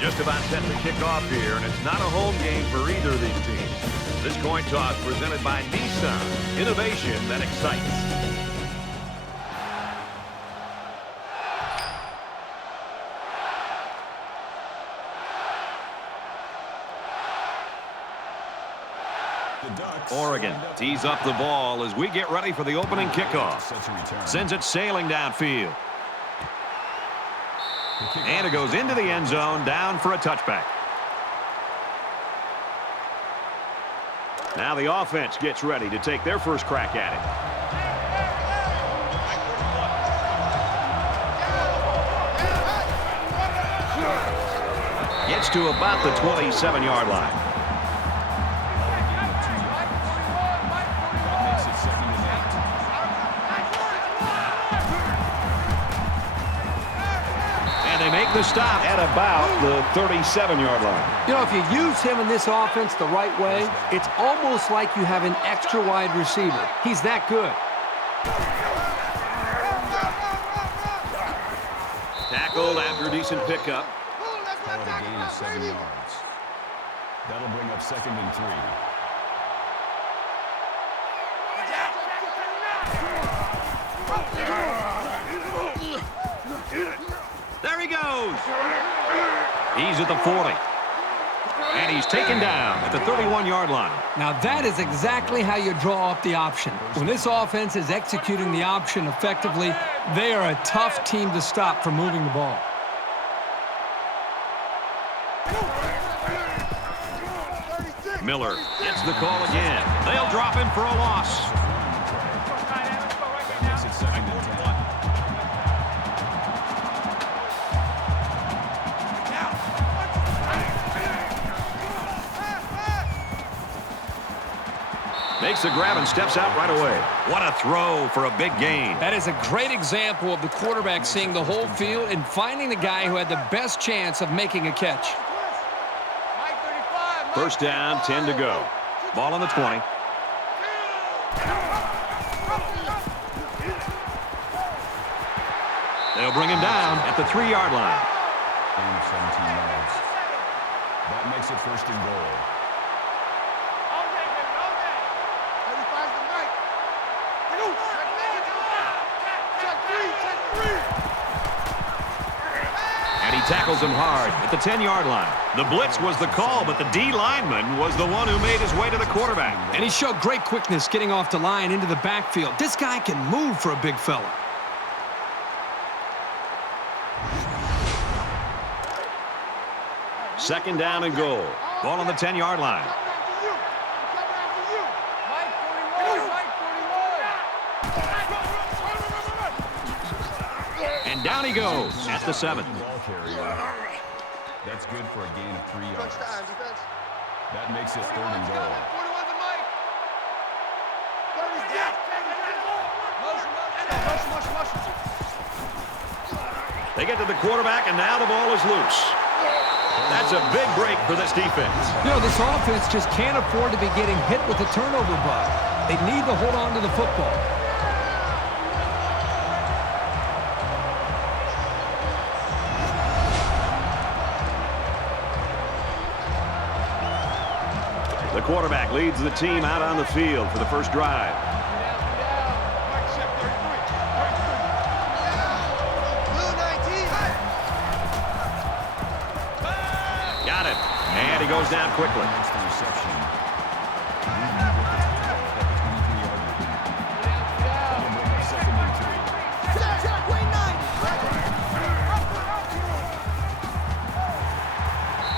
Just about set to kick off here, and it's not a home game for either of these teams. This coin toss presented by Nissan. Innovation that excites. Oregon tees up the ball as we get ready for the opening kickoff. Sends it sailing downfield. And it goes into the end zone, down for a touchback. Now the offense gets ready to take their first crack at it. Gets to about the 27-yard line. Make the stop at about the 37-yard line. You know, if you use him in this offense the right way, it's almost like you have an extra wide receiver. He's that good. Tackled after a decent pickup. Call it a gain of 7 yards. That'll bring up 2nd and 3. There he goes. He's at the 40. And he's taken down at the 31-yard line. Now that is exactly how you draw up the option. When this offense is executing the option effectively, they are a tough team to stop from moving the ball. Miller gets the call again. They'll drop him for a loss. That makes it 2nd and 10. Makes the grab and steps out right away. What a throw for a big gain. That is a great example of the quarterback seeing the whole field and finding the guy who had the best chance of making a catch. First down, 10 to go. Ball on the 20. They'll bring him down at the 3-yard line. Gain of 17 yards. That makes it 1st and goal. Tackles him hard at the 10-yard line. The blitz was the call, but the D lineman was the one who made his way to the quarterback. And he showed great quickness getting off the line into the backfield. This guy can move for a big fella. Second down and goal. Ball on the 10-yard line. And down he goes at the 7. That's good for a gain of 3 yards. That makes it 3rd and goal. They get to the quarterback, and now the ball is loose. That's a big break for this defense. You know, this offense just can't afford to be getting hit with the turnover bug. They need to hold on to the football. The quarterback leads the team out on the field for the first drive. Got it. And he goes down quickly.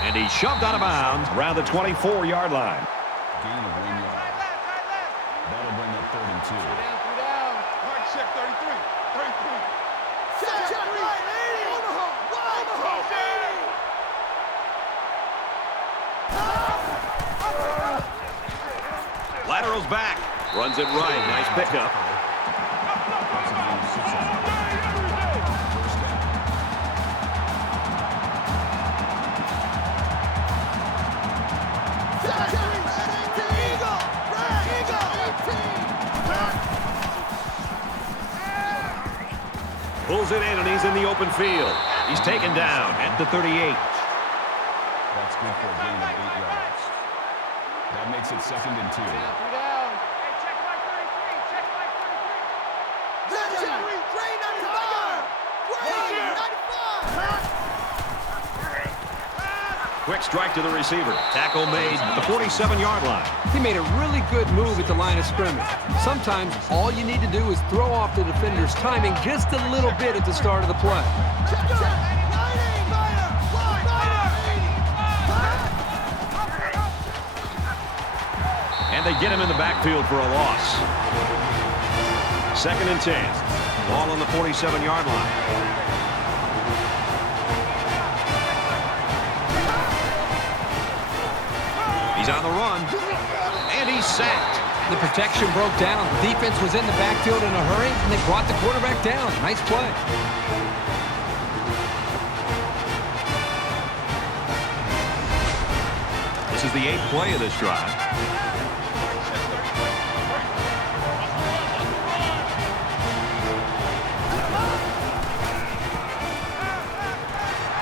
And he's shoved out of bounds around the 24-yard line. Gain of 1 yard. That'll bring up 3rd and 2. Mark check 33. 33. Check 80. Laterals back. Runs it right. Nice pickup. That's a gain of 6 yards. First down. Pulls it in, and he's in the open field. He's taken down at the 38. good for a gain of 8 yards. That makes it 2nd and 2. Down. Hey, check my 33. Check my 33. Green 95! Green 95! Quick strike to the receiver. Tackle made at the 47-yard line. He made a really good move at the line of scrimmage. Sometimes all you need to do is throw off the defender's timing just a little bit at the start of the play. And they get him in the backfield for a loss. 2nd and 10. Ball on the 47-yard line. He's on the run, and he's sacked. The protection broke down. The defense was in the backfield in a hurry, and they brought the quarterback down. Nice play. This is the 8th play of this drive.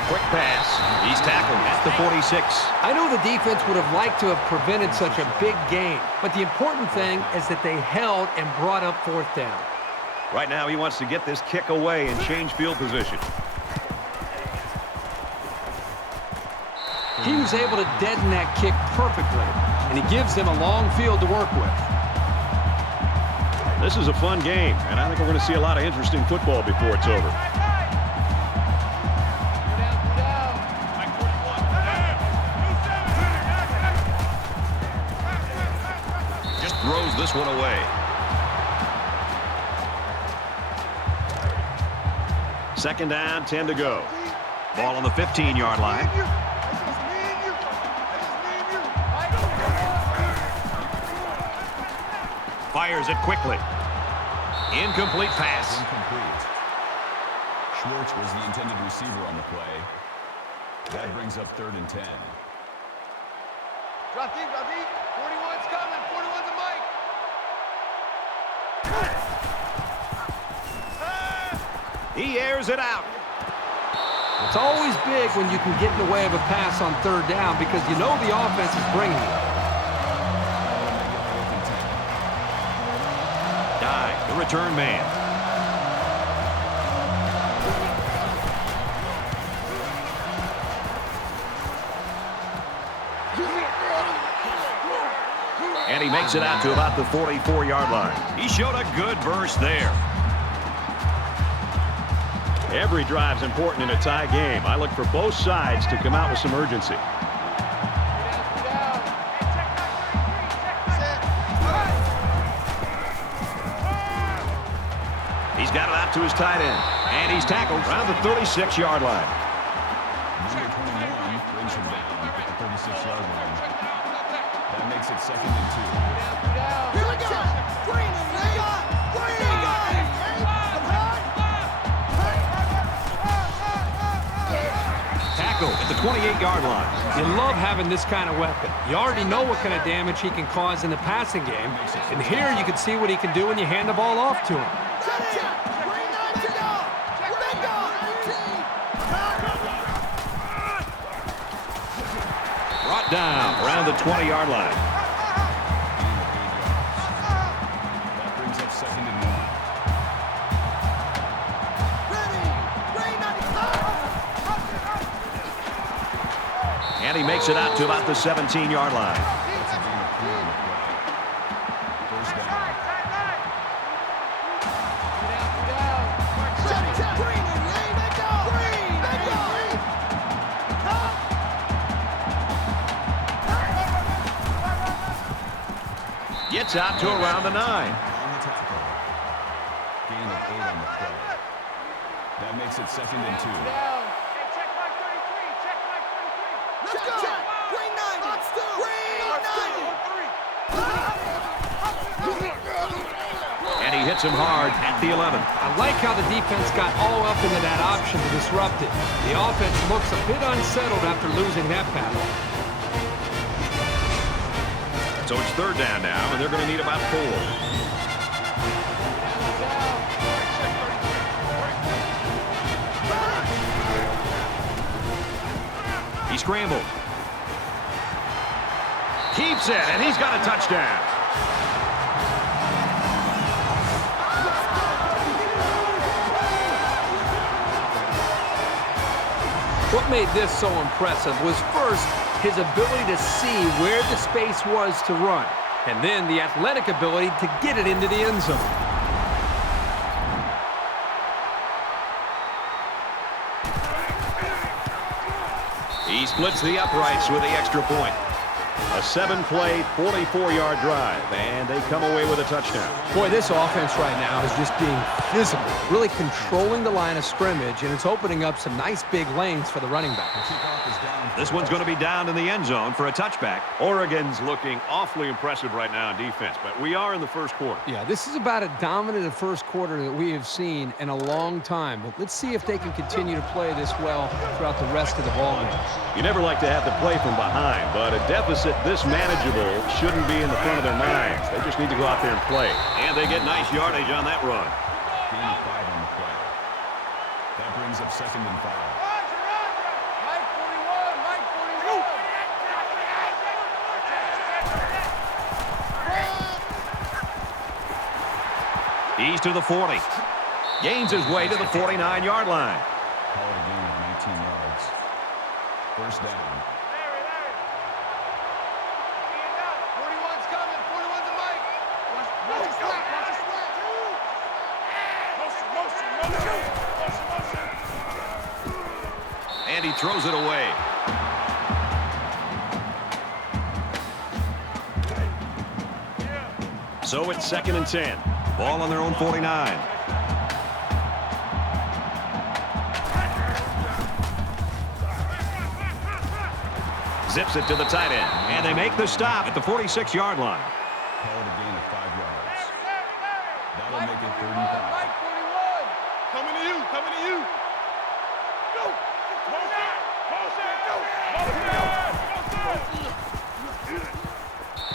Quick pass. He's tackled at the 46. I know the defense would have liked to have prevented such a big gain, but the important thing is that they held and brought up 4th down. Right now, he wants to get this kick away and change field position. He was able to deaden that kick perfectly, and he gives them a long field to work with. This is a fun game, and I think we're going to see a lot of interesting football before it's over. Just throws this one away. Second down, 10 to go. Ball on the 15-yard line. Fires it quickly. Incomplete pass. Incomplete. Schwartz was the intended receiver on the play. That brings up 3rd and 10. Drop deep. 41's coming. 41's a mic. He airs it out. It's always big when you can get in the way of a pass on 3rd down because you know the offense is bringing it. Dye, the return man. And he makes it out to about the 44-yard line. He showed a good burst there. Every drive's important in a tie game. I look for both sides to come out with some urgency. He's got it out to his tight end. And he's tackled around the 36-yard line. Number 21 brings him down at the 36-yard line. That makes it 2nd and 2. Here we go! Green and Tackle at the 28-yard line. You love having this kind of weapon. You already know what kind of damage he can cause in the passing game. And here you can see what he can do when you hand the ball off to him. Brought down around the 20-yard line. That brings up 2nd and 1. And he makes it out to about the 17-yard line. That's a gain of 3 on the play. 1st down. Gets out to around the 9. On the tackle. Gain of 8 on the play. That makes it 2nd and 2. Check my 33. Check my 33. Let's go! Green 90! Green 90! And he hits him hard at the 11. I like how the defense got all up into that option to disrupt it. The offense looks a bit unsettled after losing that battle. So it's 3rd down now, and they're going to need about 4. He scrambled. Keeps it, and he's got a touchdown. What made this so impressive was first his ability to see where the space was to run, and then the athletic ability to get it into the end zone. He splits the uprights with the extra point. A 7-play, 44-yard drive, and they come away with a touchdown. Boy, this offense right now is just being physical, really controlling the line of scrimmage, and it's opening up some nice big lanes for the running back. This one's going to be down in the end zone for a touchback. Oregon's looking awfully impressive right now in defense, but we are in the first quarter. Yeah, this is about as dominant a first quarter that we have seen in a long time, but let's see if they can continue to play this well throughout the rest of the ballgame. You never like to have to play from behind, but a deficit this manageable shouldn't be in the front of their minds. They just need to go out there and play. And they get nice yardage on that run. Gain of 5 on the play. That brings up 2nd and 5. Mike 41, Mike 41. He's to the 40. Gains his way to the 49-yard line. Call it a gain of 19 yards. First down. Larry. Stand up. 41's coming. 41's a Mike. Watch your slap. Watch your slap. Motion. And he throws it away. So it's 2nd and 10. Ball on their own 49. Zips it to the tight end. And they make the stop at the 46-yard line. Call it a gain of 5 yards. That'll make it 35. Mike 41. Coming to you. Go. Motion.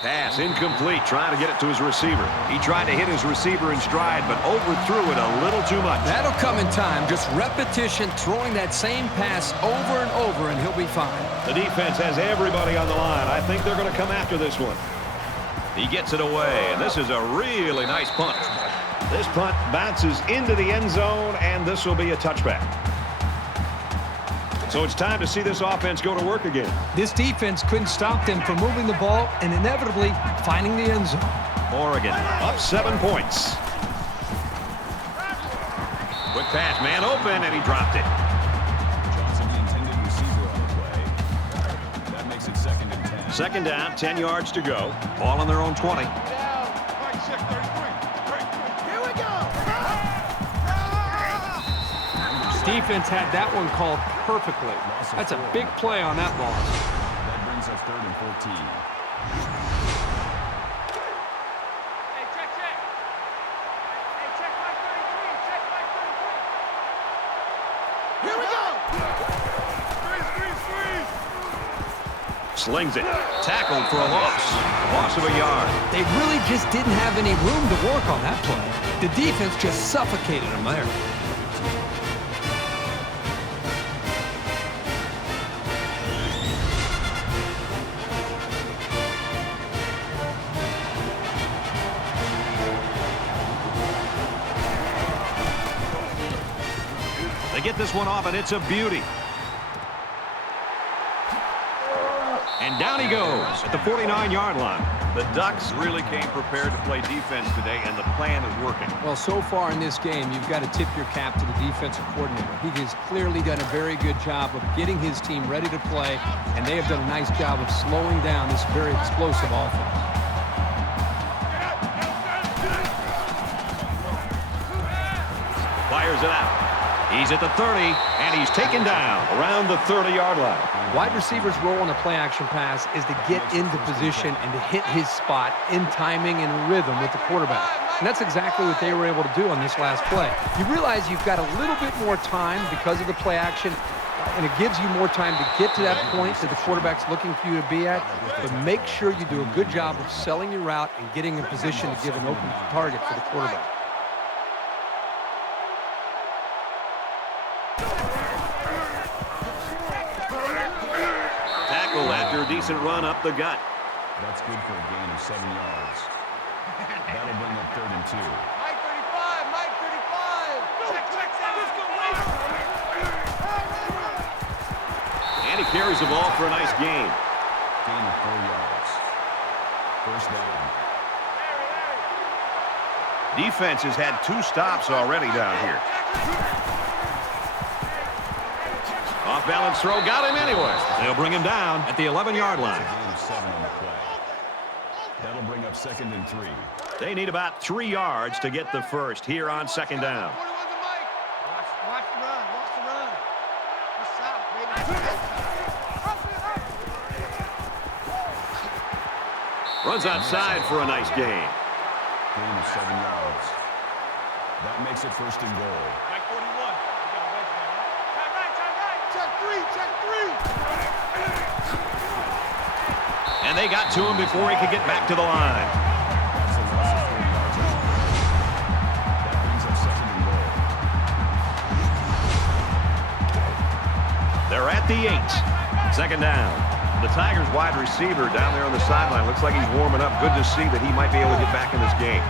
Pass incomplete, trying to get it to his receiver. He tried to hit his receiver in stride, but overthrew it a little too much. That'll come in time. Just repetition, throwing that same pass over and over, and he'll be fine. The defense has everybody on the line. I think they're going to come after this one. He gets it away, and this is a really nice punt. This punt bounces into the end zone, and this will be a touchback. So it's time to see this offense go to work again. This defense couldn't stop them from moving the ball and inevitably finding the end zone. Oregon up 7 points. Quick pass, man open, and he dropped it. Johnson, the intended receiver on the play. That makes it 2nd and 10. Second down, 10 yards to go. Ball on their own 20. Down. Mike 6, 33. Here we go. Defense had that one called perfectly. That's a big play on that loss. That brings up 3rd and 14. Hey, check. Hey, check Mike 33. Check Mike 33. Here we go. Freeze. Slings it. Tackled for a loss. Loss of a yard. They really just didn't have any room to work on that play. The defense just suffocated them there. They get this one off, and it's a beauty. And down he goes at the 49-yard line. The Ducks really came prepared to play defense today, and the plan is working. Well, so far in this game, you've got to tip your cap to the defensive coordinator. He has clearly done a very good job of getting his team ready to play, and they have done a nice job of slowing down this very explosive offense. Fires it out. He's at the 30, and he's taken down around the 30-yard line. Wide receiver's role in a play-action pass is to get into position and to hit his spot in timing and rhythm with the quarterback. And that's exactly what they were able to do on this last play. You realize you've got a little bit more time because of the play action, and it gives you more time to get to that point that the quarterback's looking for you to be at. But make sure you do a good job of selling your route and getting in position to give an open target for the quarterback. Tackle after a decent run up the gut. That's good for a gain of 7 yards. That'll bring up 3rd and 2. Mike 35, Mike 35. Check that. Let's go, And he carries the ball for a nice gain. Gain of 4 yards. First down. Defense has had 2 stops already down here. Off-balance throw, got him anyway. They'll bring him down at the 11-yard line. That's a gain of 7 on the play. That'll bring up 2nd and 3. They need about 3 yards to get the first here on 2nd down. 41 to Mike. Watch the run. Watch the run. What's up, baby? Runs outside for a nice gain. Gain of 7 yards. That makes it 1st and goal. Mike 41. Check three. And they got to him before he could get back to the line. That's a loss of 4 yards. That brings up 2nd and goal. They're at the 8. 2nd down. The Tigers wide receiver down there on the sideline. Looks like he's warming up. Good to see that he might be able to get back in this game.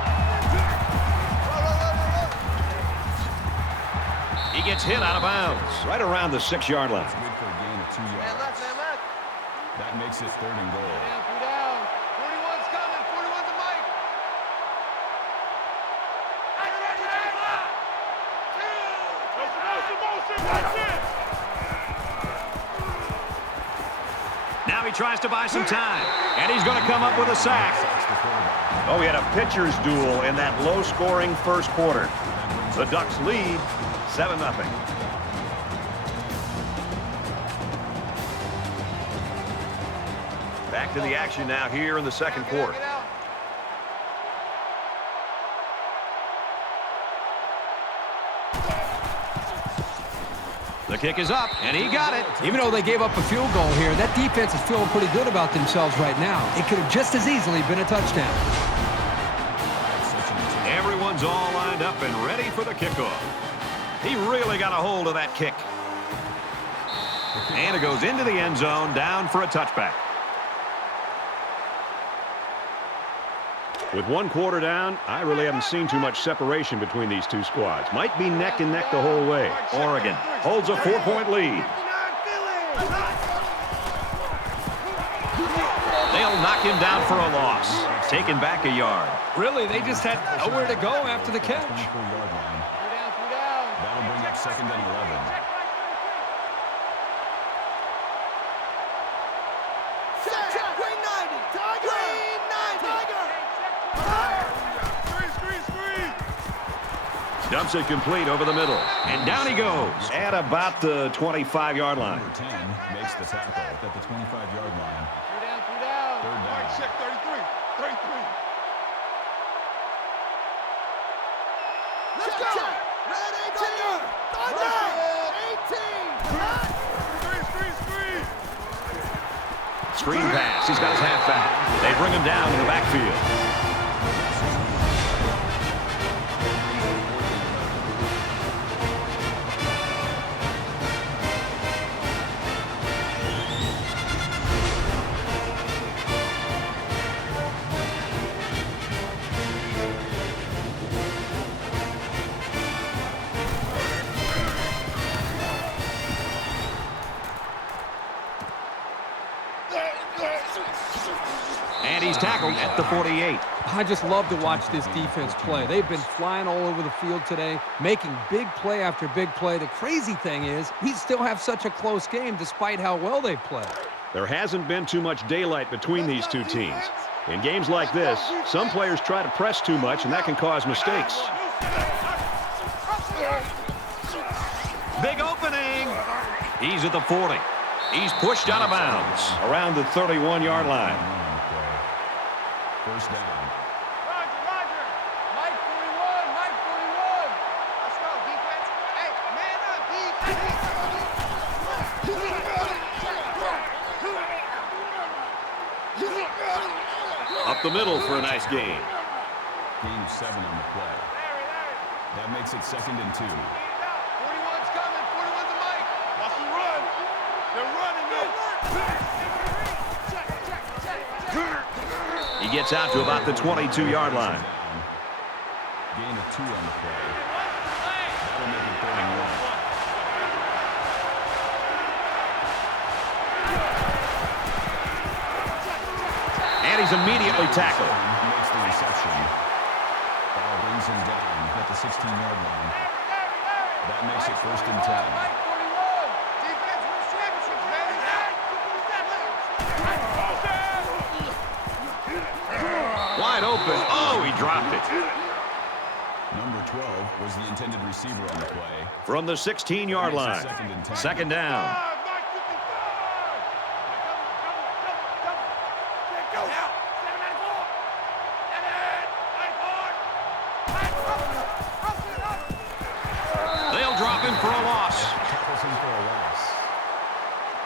He gets hit out of bounds right around the 6-yard line. That's good for a gain of 2 yards. Man left. That makes it 3rd and goal. Down. 41's coming. 41's to Mike. Now he tries to buy some time, and he's going to come up with a sack. Oh, we had a pitcher's duel in that low-scoring first quarter. The Ducks lead 7-0. Back to the action now here in the 2nd quarter. Get out. The kick is up, and he got it. Even though they gave up a field goal here, that defense is feeling pretty good about themselves right now. It could have just as easily been a touchdown. Everyone's all lined up and ready for the kickoff. He really got a hold of that kick. And it goes into the end zone, down for a touchback. With 1 quarter down, I really haven't seen too much separation between these two squads. Might be neck and neck the whole way. Oregon holds a 4-point lead. They'll knock him down for a loss. Taken back a yard. Really, they just had nowhere to go after the catch. 24-yard line. Three down. That'll bring up 2nd and 11. Check. Green 90. Tiger. Green 90. Tiger. Screen. Dumps it complete over the middle. And down he goes at about the 25-yard line. Number 10 makes the tackle at the 25-yard line. Three down. 3rd down. Mike, check 33. Let's go. Red 18. Thunder. 18. Screen pass. He's got his halfback. They bring him down in the backfield. And he's tackled at the 48. I just love to watch this defense play. They've been flying all over the field today, making big play after big play. The crazy thing is, we still have such a close game despite how well they play. There hasn't been too much daylight between these two teams. In games like this, some players try to press too much, and that can cause mistakes. Big opening. He's at the 40. He's pushed out of bounds around the 31-yard line. First down. Roger. Mike 41. Let's go, defense. Hey, man up, defense. Up the middle for a nice gain. Gain of 7 on the play. That makes it 2nd and 2. 41's coming. 41's to Mike. Watch the run. They're running it. He gets out to about the 22-yard line. Gain of 2 on the play. That'll make it 3rd and 1. And he's immediately tackled. He makes the reception. Ball brings him down at the 16-yard line. That makes it 1st and 10. Wide open. Oh, he dropped it. Number 12 was the intended receiver on the play. From the 16-yard line. 2nd and 10. 2nd down. They'll drop him for a loss. Tackles him for a loss.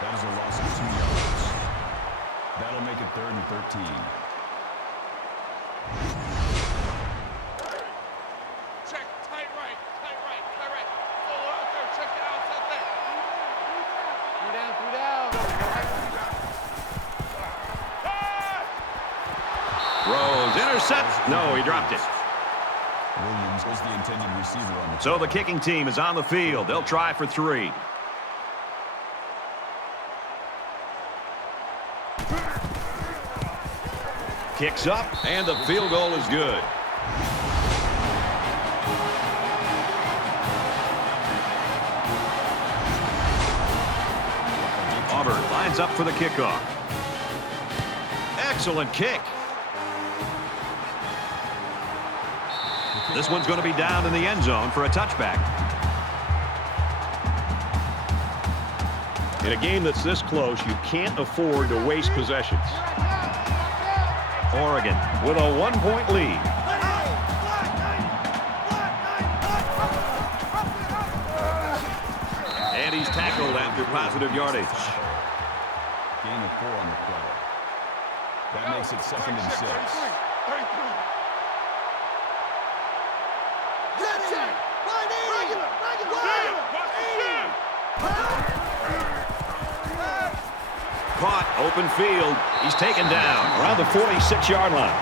That is a loss of 2 yards. That'll make it 3rd and 13. Check, tight right. Full out there, check it out, out there. 3 down. Throws, intercept. No, he dropped it. Williams was the intended receiver on the So the kicking team is on the field. They'll try for 3. Kicks up, and the field goal is good. Auburn lines up for the kickoff. Excellent kick. This one's going to be down in the end zone for a touchback. In a game that's this close, you can't afford to waste possessions. Oregon with a 1-point lead. And he's tackled after positive yardage. Gain of 4 on the play. That makes it 2nd and 6. Caught, open field. He's taken down around the 46-yard line.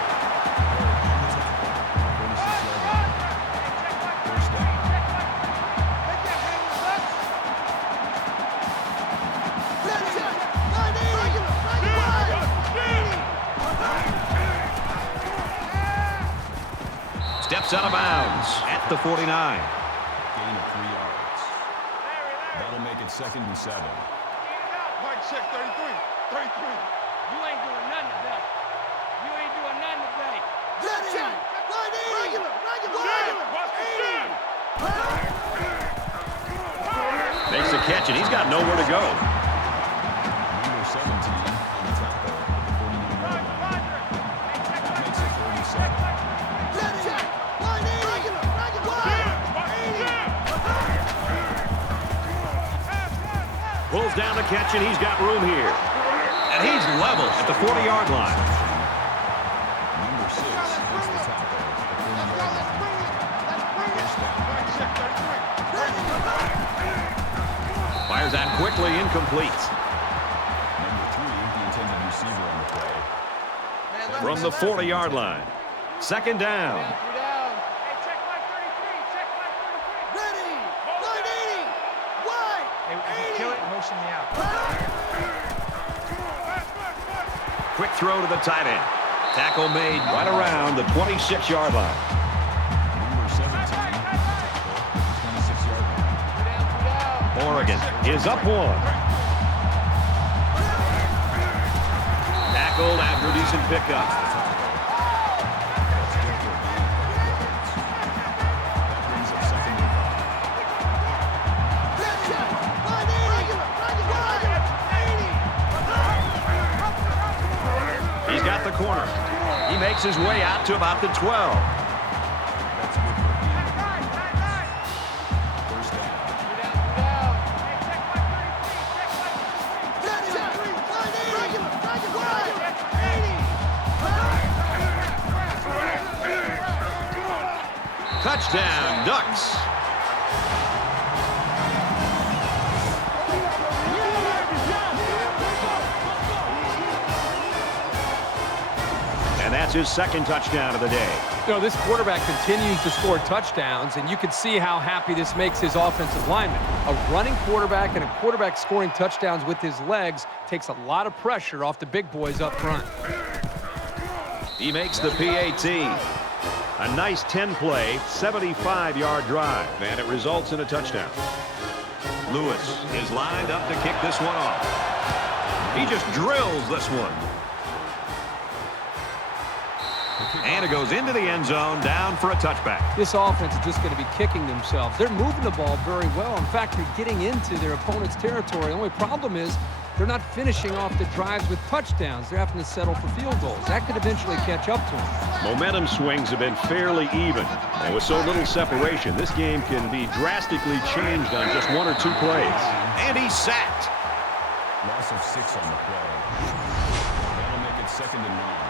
Steps out of bounds at the 49. Gain of 3 yards. That'll make it 2nd and 7. Mike, check 33. You ain't doing nothing today. Makes the catch, and he's got nowhere to go. Number 17 on the tackle at the 49-yard line. That makes it 37. Pulls down the catch, and he's got room here. And he's level at the 40-yard line. Number 6 hits the tackle at the 40-yard line. Fires out quickly, incomplete. Number 3, the intended receiver on the play. From the 40-yard line. 2nd down. Quick throw to the tight end. Tackle made right around the 26-yard line. Number 17 hits the tackle at the 26-yard line. Oregon is up 1. Tackled after a decent pickup. That brings up 2nd and 5. He's got the corner. He makes his way out to about the 12. That's good for a gain of 1st down. Touchdown, Ducks. And that That's his second touchdown of the day. You know, this quarterback continues to score touchdowns, and you can see how happy this makes his offensive linemen. A running quarterback and a quarterback scoring touchdowns with his legs takes a lot of pressure off the big boys up front. He makes the PAT. A nice 10-play, 75-yard drive, and it results in a touchdown. Lewis is lined up to kick this one off. He just drills this one. And it goes into the end zone, down for a touchback. This offense is just going to be kicking themselves. They're moving the ball very well. In fact, they're getting into their opponent's territory. The only problem is they're not finishing off the drives with touchdowns. They're having to settle for field goals. That could eventually catch up to them. Momentum swings have been fairly even. And with so little separation, this game can be drastically changed on just one or two plays. And he's sacked. Loss of 6 on the play. That'll make it 2nd and 9.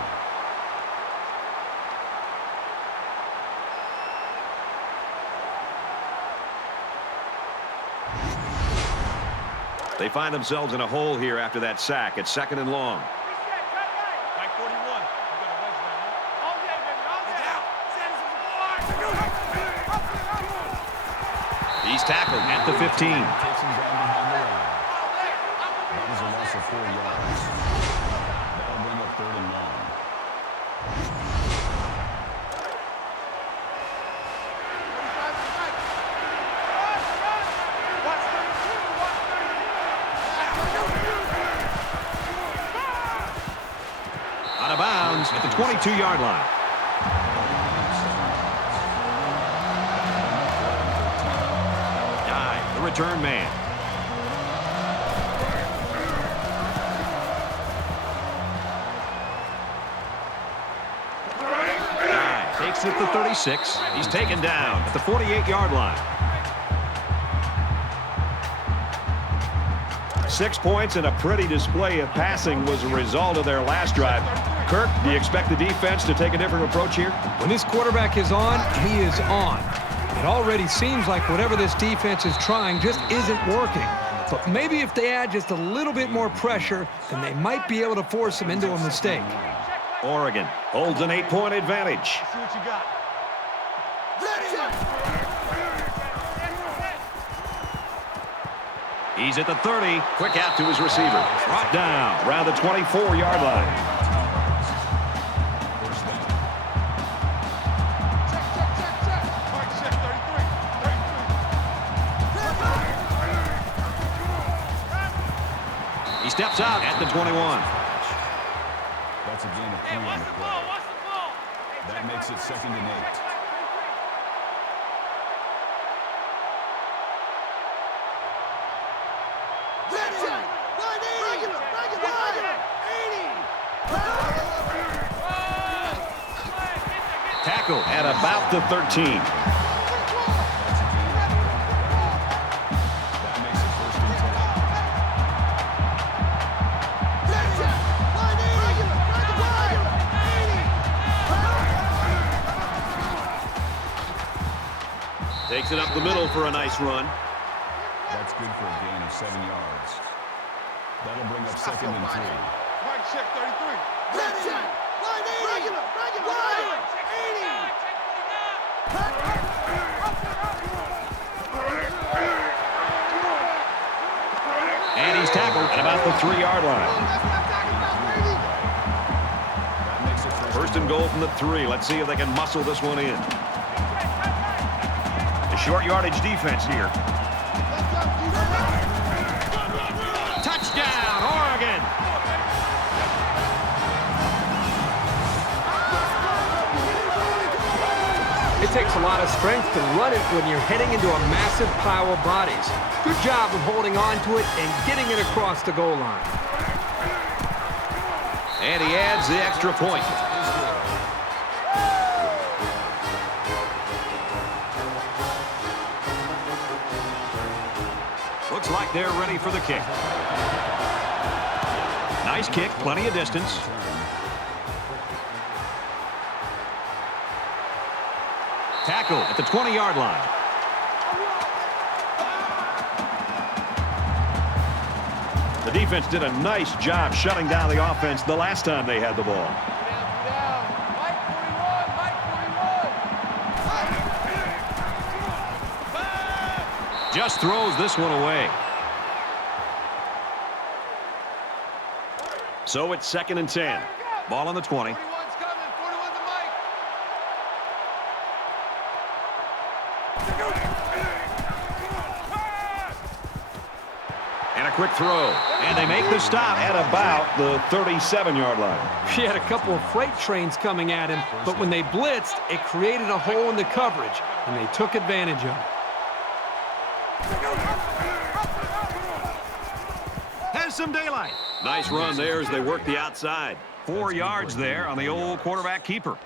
They find themselves in a hole here after that sack. It's 2nd and long. Mike 41. You got a wedge down there. All day, baby. All day. He's tackled at the 15. Takes him down behind the line. That was a loss of 4 yards. That'll bring up 3rd and 9. Out of bounds at the 22-yard line. Guy, the return man. Guy takes it to 36. He's taken down at the 48-yard line. 6 points and a pretty display of passing was a result of their last drive. Kirk, do you expect the defense to take a different approach here? When this quarterback is on, he is on. It already seems like whatever this defense is trying just isn't working. But maybe if they add just a little bit more pressure, then they might be able to force him into a mistake. Oregon holds an 8-point advantage. See what you got. He's at the 30. Quick out to his receiver. Brought down around the 24-yard line. Mike, check 33. He steps out at the 21. That's a gain of 3 on the play. That makes it 2nd and 8. Tackle at about the 13. That makes it 1st and 10. Takes it up the middle for a nice run. That's good for a gain of 7 yards. That'll bring up 2nd and 3. Mike, check 33. And he's tackled at about the 3-yard line. That makes it 1st and goal from the 3. Let's see if they can muscle this one in. The short yardage defense here. Touchdown, Oregon! It takes a lot of strength to run it when you're heading into a massive pile of bodies. Good job of holding on to it and getting it across the goal line. And he adds the extra point. Looks like they're ready for the kick. Nice kick, plenty of distance. Tackle at the 20-yard line. The defense did a nice job shutting down the offense the last time they had the ball. Just throws this one away. So it's 2nd and 10. Ball on the 20. 41's coming. 41's a mic. And a quick throw. And they make the stop at about the 37-yard line. He had a couple of freight trains coming at him, but when they blitzed, it created a hole in the coverage, and they took advantage of it. Has some daylight. Nice run there as they work the outside. 4 yards there on the old quarterback keeper.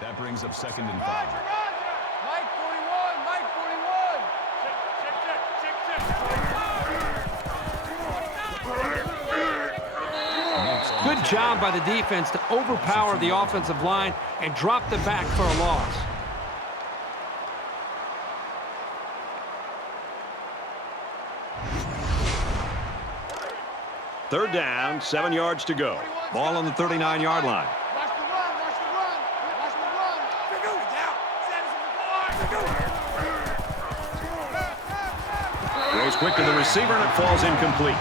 That brings up 2nd and 5. Mike 41. Mike 41. Good job by the defense to overpower the offensive line and drop the back for a loss. Third down, 7 yards to go. Ball on the 39-yard line. Watch the run. Watch the run. Watch the run. Down. Throws quick to the receiver, and it falls incomplete.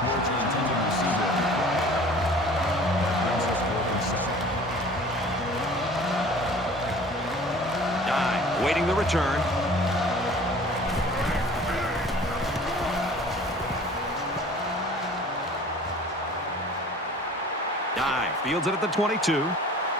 Schwartz, the intended receiver on the play. That brings up 4th and 7. Dye waiting the return. Dye fields it at the 22.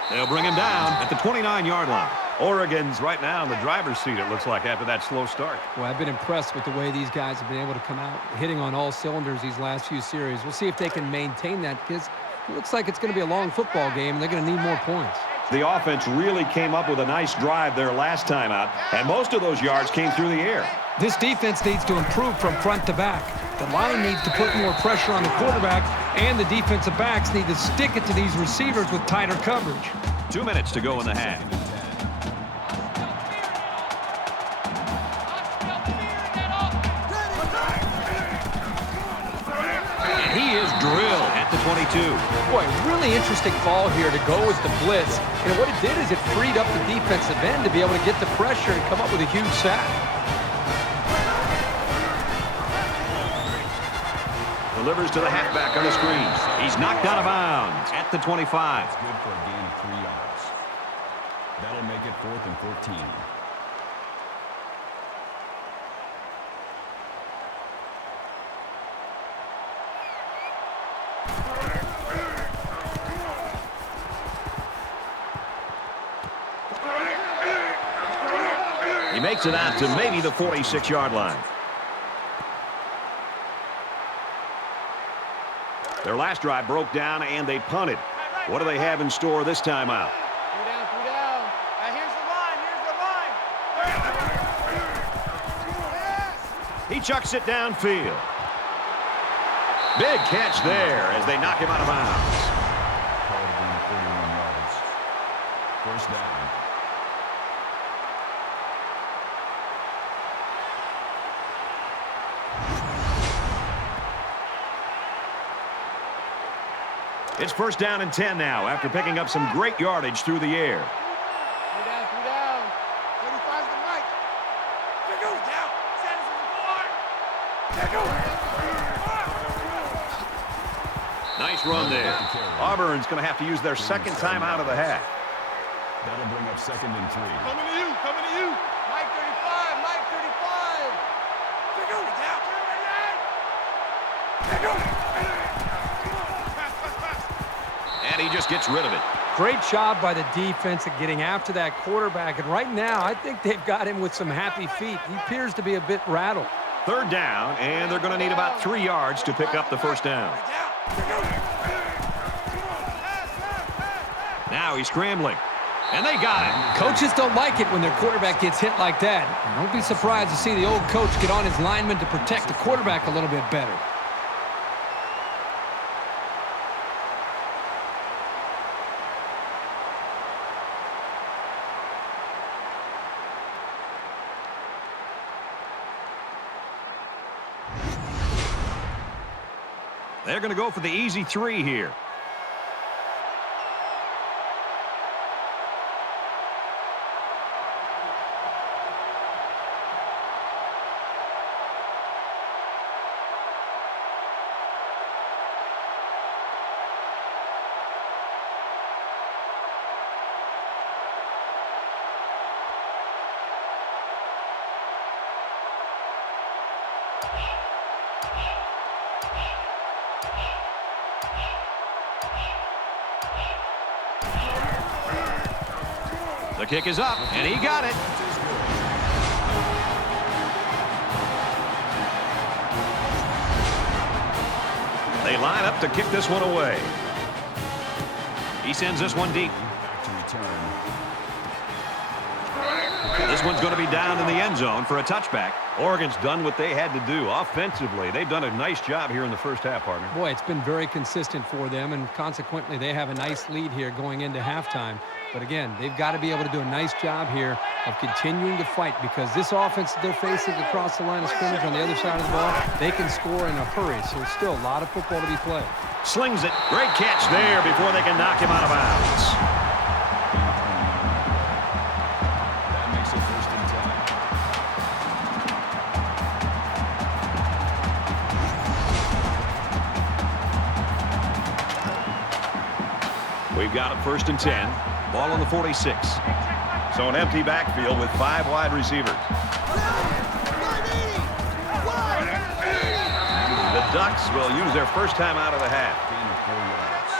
They'll bring him down at the 29-yard line. Oregon's right now in the driver's seat, it looks like, after that slow start. Well, I've been impressed with the way these guys have been able to come out hitting on all cylinders these last few series. We'll see if they can maintain that, because it looks like it's going to be a long football game, and they're going to need more points. The offense really came up with a nice drive there last time out, and most of those yards came through the air. This defense needs to improve from front to back. The line needs to put more pressure on the quarterback, and the defensive backs need to stick it to these receivers with tighter coverage. 2 minutes to go in the half. And he is drilled at the 22. Boy, really interesting call here to go with the blitz. And what it did is it freed up the defensive end to be able to get the pressure and come up with a huge sack. Delivers to the halfback on the screen. He's knocked out of bounds at the 25. That's good for a gain of 3 yards. That'll make it 4th and 14. He makes it out to maybe the 46-yard line. Their last drive broke down, and they punted. What do they have in store this time out? 3 down. 3 down. Here's the line. Here's the line. He chucks it downfield. Big catch there as they knock him out of bounds. Call it a gain of 31 yards. First down. It's first down and 10 now after picking up some great yardage through the air. 3 down. 3 down. 35's the mic. Down. Sanders on the board. Nice run there. Auburn's going to have to use their second time out of the half. That'll bring up 2nd and 3. Coming to you. Coming to you. Mike 35. Mike 35. And he just gets rid of it. Great job by the defense at getting after that quarterback. And right now, I think they've got him with some happy feet. He appears to be a bit rattled. Third down, and they're going to need about 3 yards to pick up the first down. Now he's scrambling. And they got him. Coaches don't like it when their quarterback gets hit like that. Don't be surprised to see the old coach get on his lineman to protect the quarterback a little bit better. They're going to go for the easy 3 here. The kick is up, and he got it. They line up to kick this one away. He sends this one deep. Back to return. This one's going to be down in the end zone for a touchback. Oregon's done what they had to do offensively. They've done a nice job here in the first half, partner. Boy, it's been very consistent for them, and consequently, they have a nice lead here going into halftime. But again, they've got to be able to do a nice job here of continuing to fight, because this offense that they're facing across the line of scrimmage on the other side of the ball, they can score in a hurry. So there's still a lot of football to be played. Slings it. Great catch there before they can knock him out of bounds. That makes it 1st and 10. We've got a 1st and 10. Ball on the 46. So an empty backfield with 5 wide receivers. The Ducks will use their first time out of the half. Gain of 4 yards.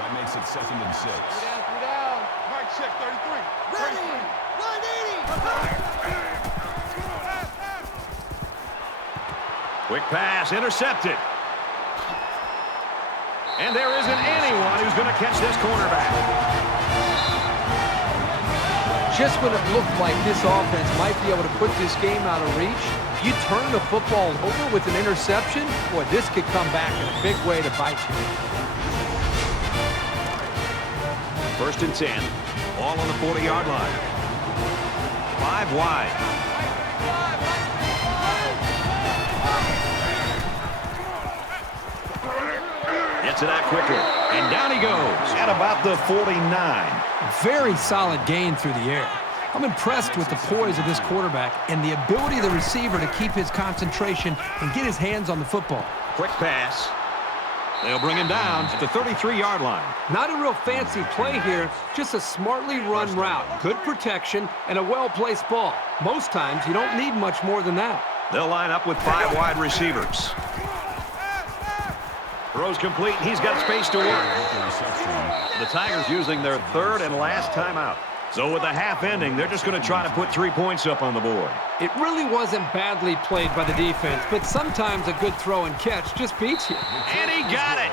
That makes it 2nd and 6. Three down. Mark check 33. Ready. 180. Quick pass intercepted. And there isn't anyone who's going to catch this cornerback. Just when it looked like this offense might be able to put this game out of reach, you turn the football over with an interception. Boy, this could come back in a big way to bite you. 1st and 10. Ball on the 40-yard line. 5 wide. Gets it out quickly. And down he goes at about the 49. Very solid gain through the air. I'm impressed with the poise of this quarterback and the ability of the receiver to keep his concentration and get his hands on the football. Quick pass. They'll bring him down at the 33-yard line. Not a real fancy play here, just a smartly run route. Good protection and a well-placed ball. Most times, you don't need much more than that. They'll line up with 5 wide receivers. Throws complete, and he's got space to work. The Tigers using their 3rd and last timeout. So with the half ending, they're just going to try to put 3 points up on the board. It really wasn't badly played by the defense, but sometimes a good throw and catch just beats you. And he got it.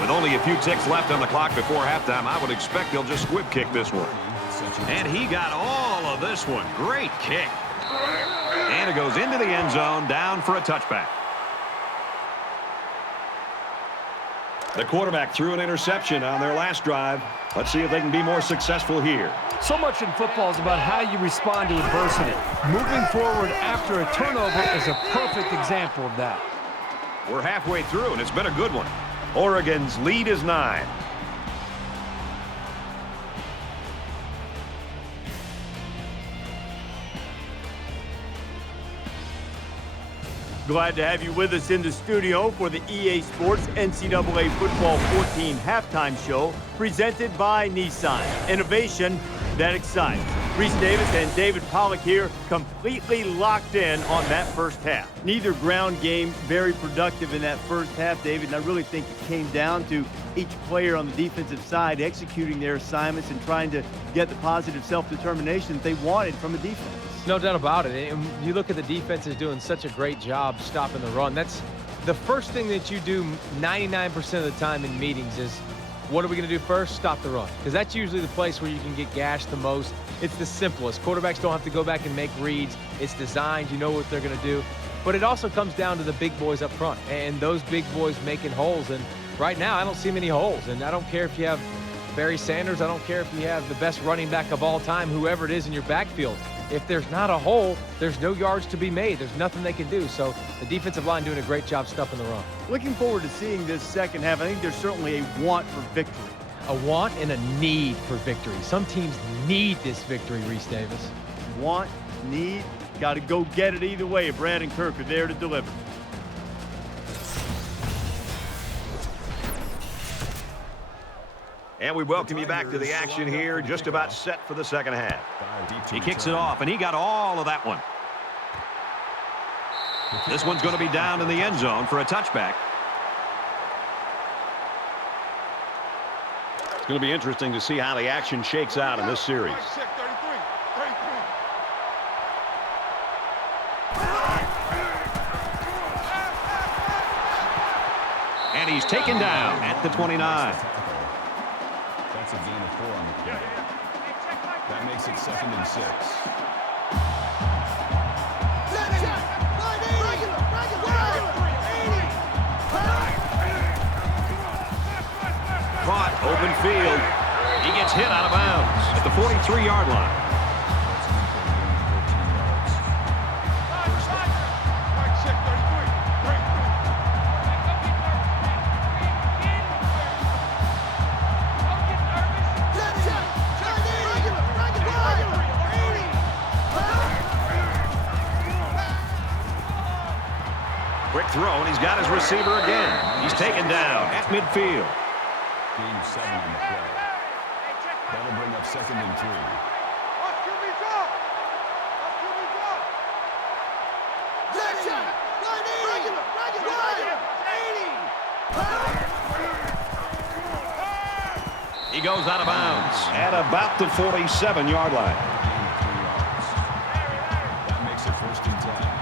With only a few ticks left on the clock before halftime, I would expect they'll just squib kick this one. And he got all of this one. Great kick. And it goes into the end zone, down for a touchback. The quarterback threw an interception on their last drive. Let's see if they can be more successful here. So much in football is about how you respond to adversity. Moving forward after a turnover is a perfect example of that. We're halfway through, and it's been a good one. Oregon's lead is 9. Glad to have you with us in the studio for the EA Sports NCAA Football 14 halftime show presented by Nissan. Innovation that excites. Reese Davis and David Pollock here, completely locked in on that first half. Neither ground game very productive in that first half, David, and I really think it came down to each player on the defensive side executing their assignments and trying to get the positive self-determination that they wanted from a defense. No doubt about it. And you look at the defense is doing such a great job stopping the run. That's the first thing that you do 99% of the time in meetings is, what are we going to do first? Stop the run. Because that's usually the place where you can get gashed the most. It's the simplest. Quarterbacks don't have to go back and make reads. It's designed. You know what they're going to do. But it also comes down to the big boys up front and those big boys making holes. And right now, I don't see many holes. And I don't care if you have Barry Sanders. I don't care if you have the best running back of all time, whoever it is in your backfield. If there's not a hole, there's no yards to be made. There's nothing they can do. So the defensive line doing a great job stuffing the run. Looking forward to seeing this second half. I think there's certainly a want for victory. A want and a need for victory. Some teams need this victory, Reese Davis. Want, need, got to go get it either way. Brad and Kirk are there to deliver. And we welcome you back to the action here, just about set for the second half. He kicks it off, and he got all of that one. This one's going to be down in the end zone for a touchback. It's going to be interesting to see how the action shakes out in this series. And he's taken down at the 29. That's a gain of 4 on the play. That makes it 2nd and 6. Caught, open field. He gets hit out of bounds at the 43-yard line. Quick throw, and he's got his receiver again. He's taken down at midfield. Gain of 7 on the play. That'll bring up 2nd and 3. He goes out of bounds at about the 47-yard line. Gain of 3 yards. That makes it 1st and 10.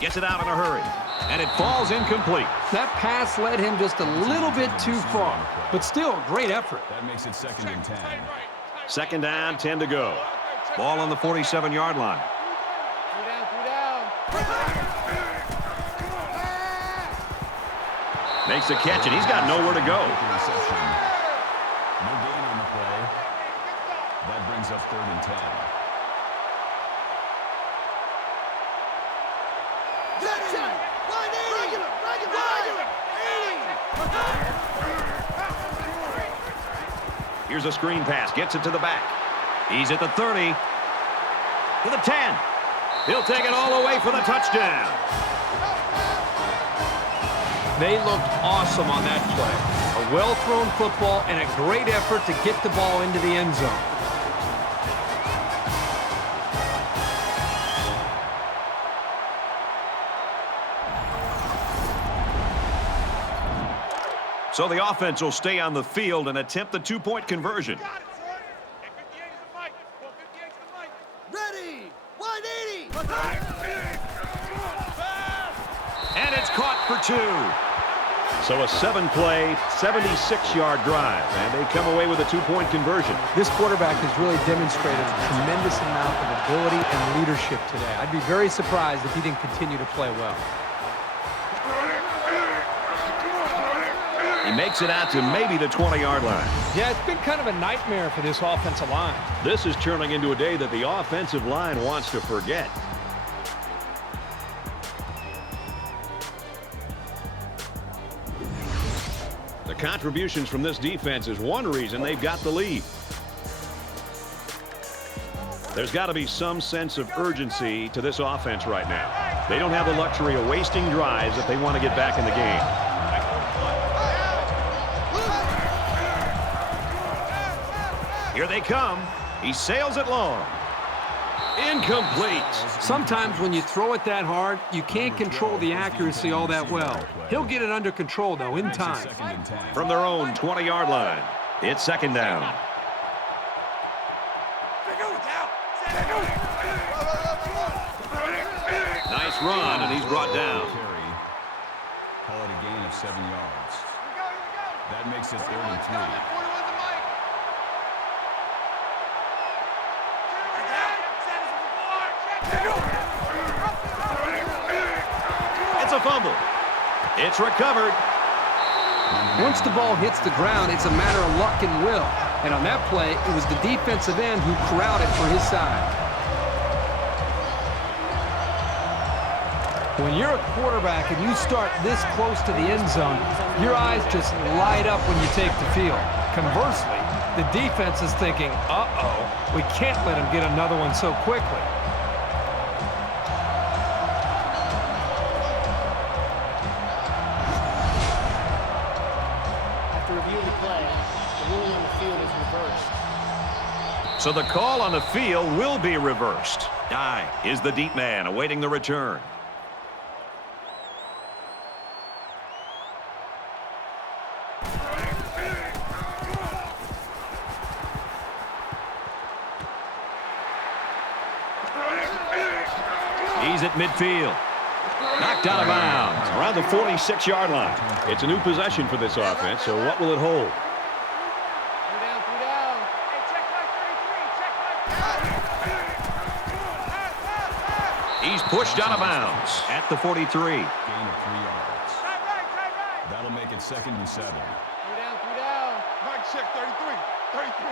Gets it out in a hurry, and it falls incomplete. That pass led him just a little bit too far, but still a great effort. That makes it 2nd and 10. 2nd down, 10 to go. Ball on the 47-yard line. Makes the catch, and he's got nowhere to go. Reception. No gain on the play. That brings up 3rd and 10. Here's a screen pass, gets it to the back. He's at the 30, to the 10. He'll take it all the way for the touchdown. They looked awesome on that play. A well-thrown football and a great effort to get the ball into the end zone. So the offense will stay on the field and attempt the 2-point conversion. Ready! 180! And it's caught for 2. So a 7-play, 76-yard drive, and they come away with a 2-point conversion. This quarterback has really demonstrated a tremendous amount of ability and leadership today. I'd be very surprised if he didn't continue to play well. He makes it out to maybe the 20-yard line. Yeah, it's been kind of a nightmare for this offensive line. This is turning into a day that the offensive line wants to forget. The contributions from this defense is one reason they've got the lead. There's got to be some sense of urgency to this offense right now. They don't have the luxury of wasting drives if they want to get back in the game. Here they come. He sails it long. Incomplete. Sometimes when you throw it that hard, you can't control the accuracy all that well. He'll get it under control, though, in time. From their own 20-yard line, it's 2nd down. Nice run, and he's brought down. Call it a gain of 7 yards. That makes it 3rd and 3. It's a fumble. It's recovered. Once the ball hits the ground, it's a matter of luck and will. And on that play, it was the defensive end who crowded for his side. When you're a quarterback and you start this close to the end zone, your eyes just light up when you take the field. Conversely, the defense is thinking, uh-oh, we can't let him get another one so quickly. field is reversed. So the call on the field will be reversed. Nye is the deep man awaiting the return. He's at midfield. Knocked out of bounds around the 46-yard line. It's a new possession for this offense, so what will it hold? He's pushed out of bounds at the 43. Gain of 3 yards. That'll make it 2nd and 7. Mike check 33. 33.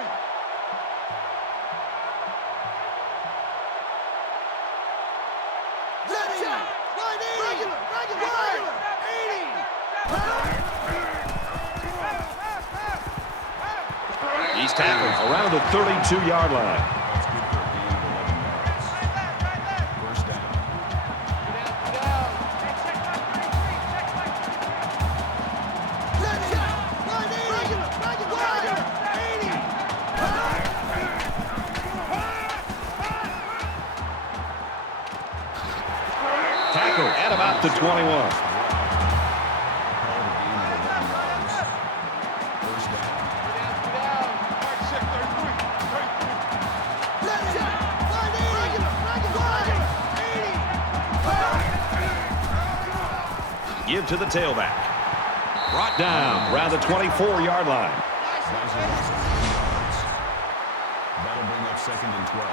He's tackled around the 32-yard line. That's good for a gain of 11 yards. First down. Tackle at about the 21. Give to the tailback. Brought down around the 24-yard line. That'll bring up 2nd and 12.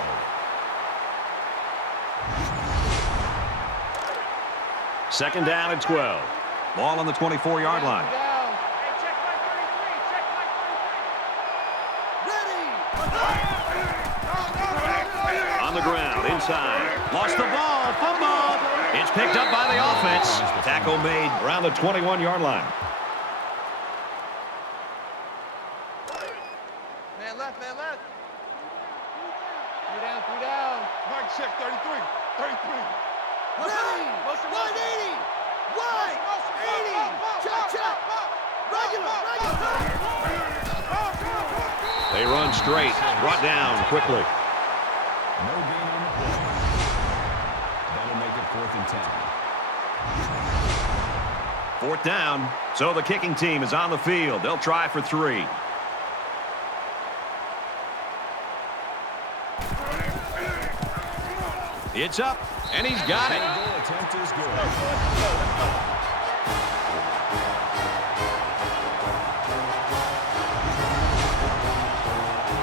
Second down and 12. Ball on the 24-yard line. On the ground, inside. Lost the ball, fumble. It's picked up by the offense. Tackle made around the 21-yard line. Man left, man left. 3 down. Mike check 33. 33. 180. Wide. 80. Check. Regular. They run straight. Brought down quickly. No gain on the play. That'll make it 4th and 10. 4th down. So the kicking team is on the field. They'll try for 3. It's up, and he's got it. The goal attempt is good.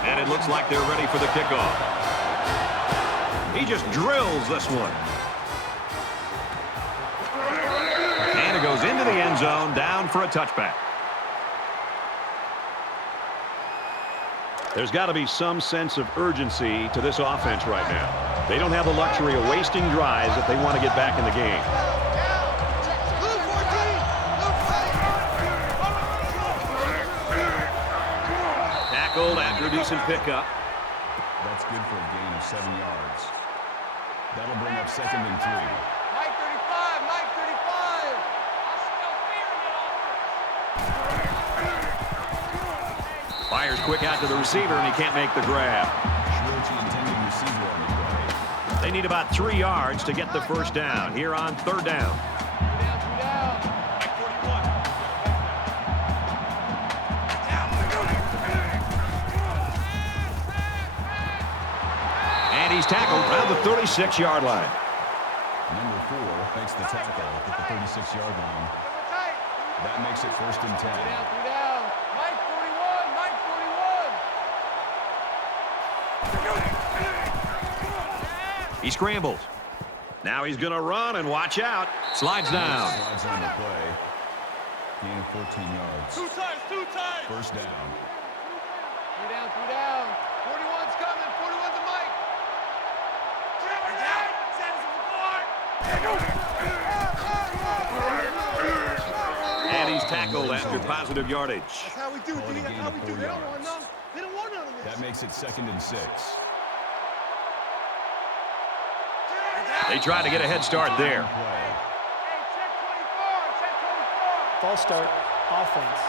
And it looks like they're ready for the kickoff. He just drills this one. And it goes into the end zone, down for a touchback. There's got to be some sense of urgency to this offense right now. They don't have the luxury of wasting drives if they want to get back in the game. Tackled after a decent pickup. That's good for a gain of 7 yards. That'll bring up 2nd and 3. Mike 35. Mike 35. Fires quick out to the receiver, and he can't make the grab. Schwartz, intended receiver on the play. They need about 3 yards to get the first down here on 3rd down. And he's tackled around the 36-yard line. Number 4 makes the tackle at the 36-yard line. That makes it 1st and 10. Mike 41. Mike 41. He scrambles. Now he's going to run and watch out. Slides down. Slides on the play. Gain of 14 yards. Two times. First down. 3 down. 41's coming. 41's a Mike. And he's tackled after positive yardage. That's how we do, Call it a D. That's gain how of we 4 do. They don't want yards. none. They don't want none of this. That makes it 2nd and 6. They try to get a head start there. Hey, check 24. Check 24. False start. Offense.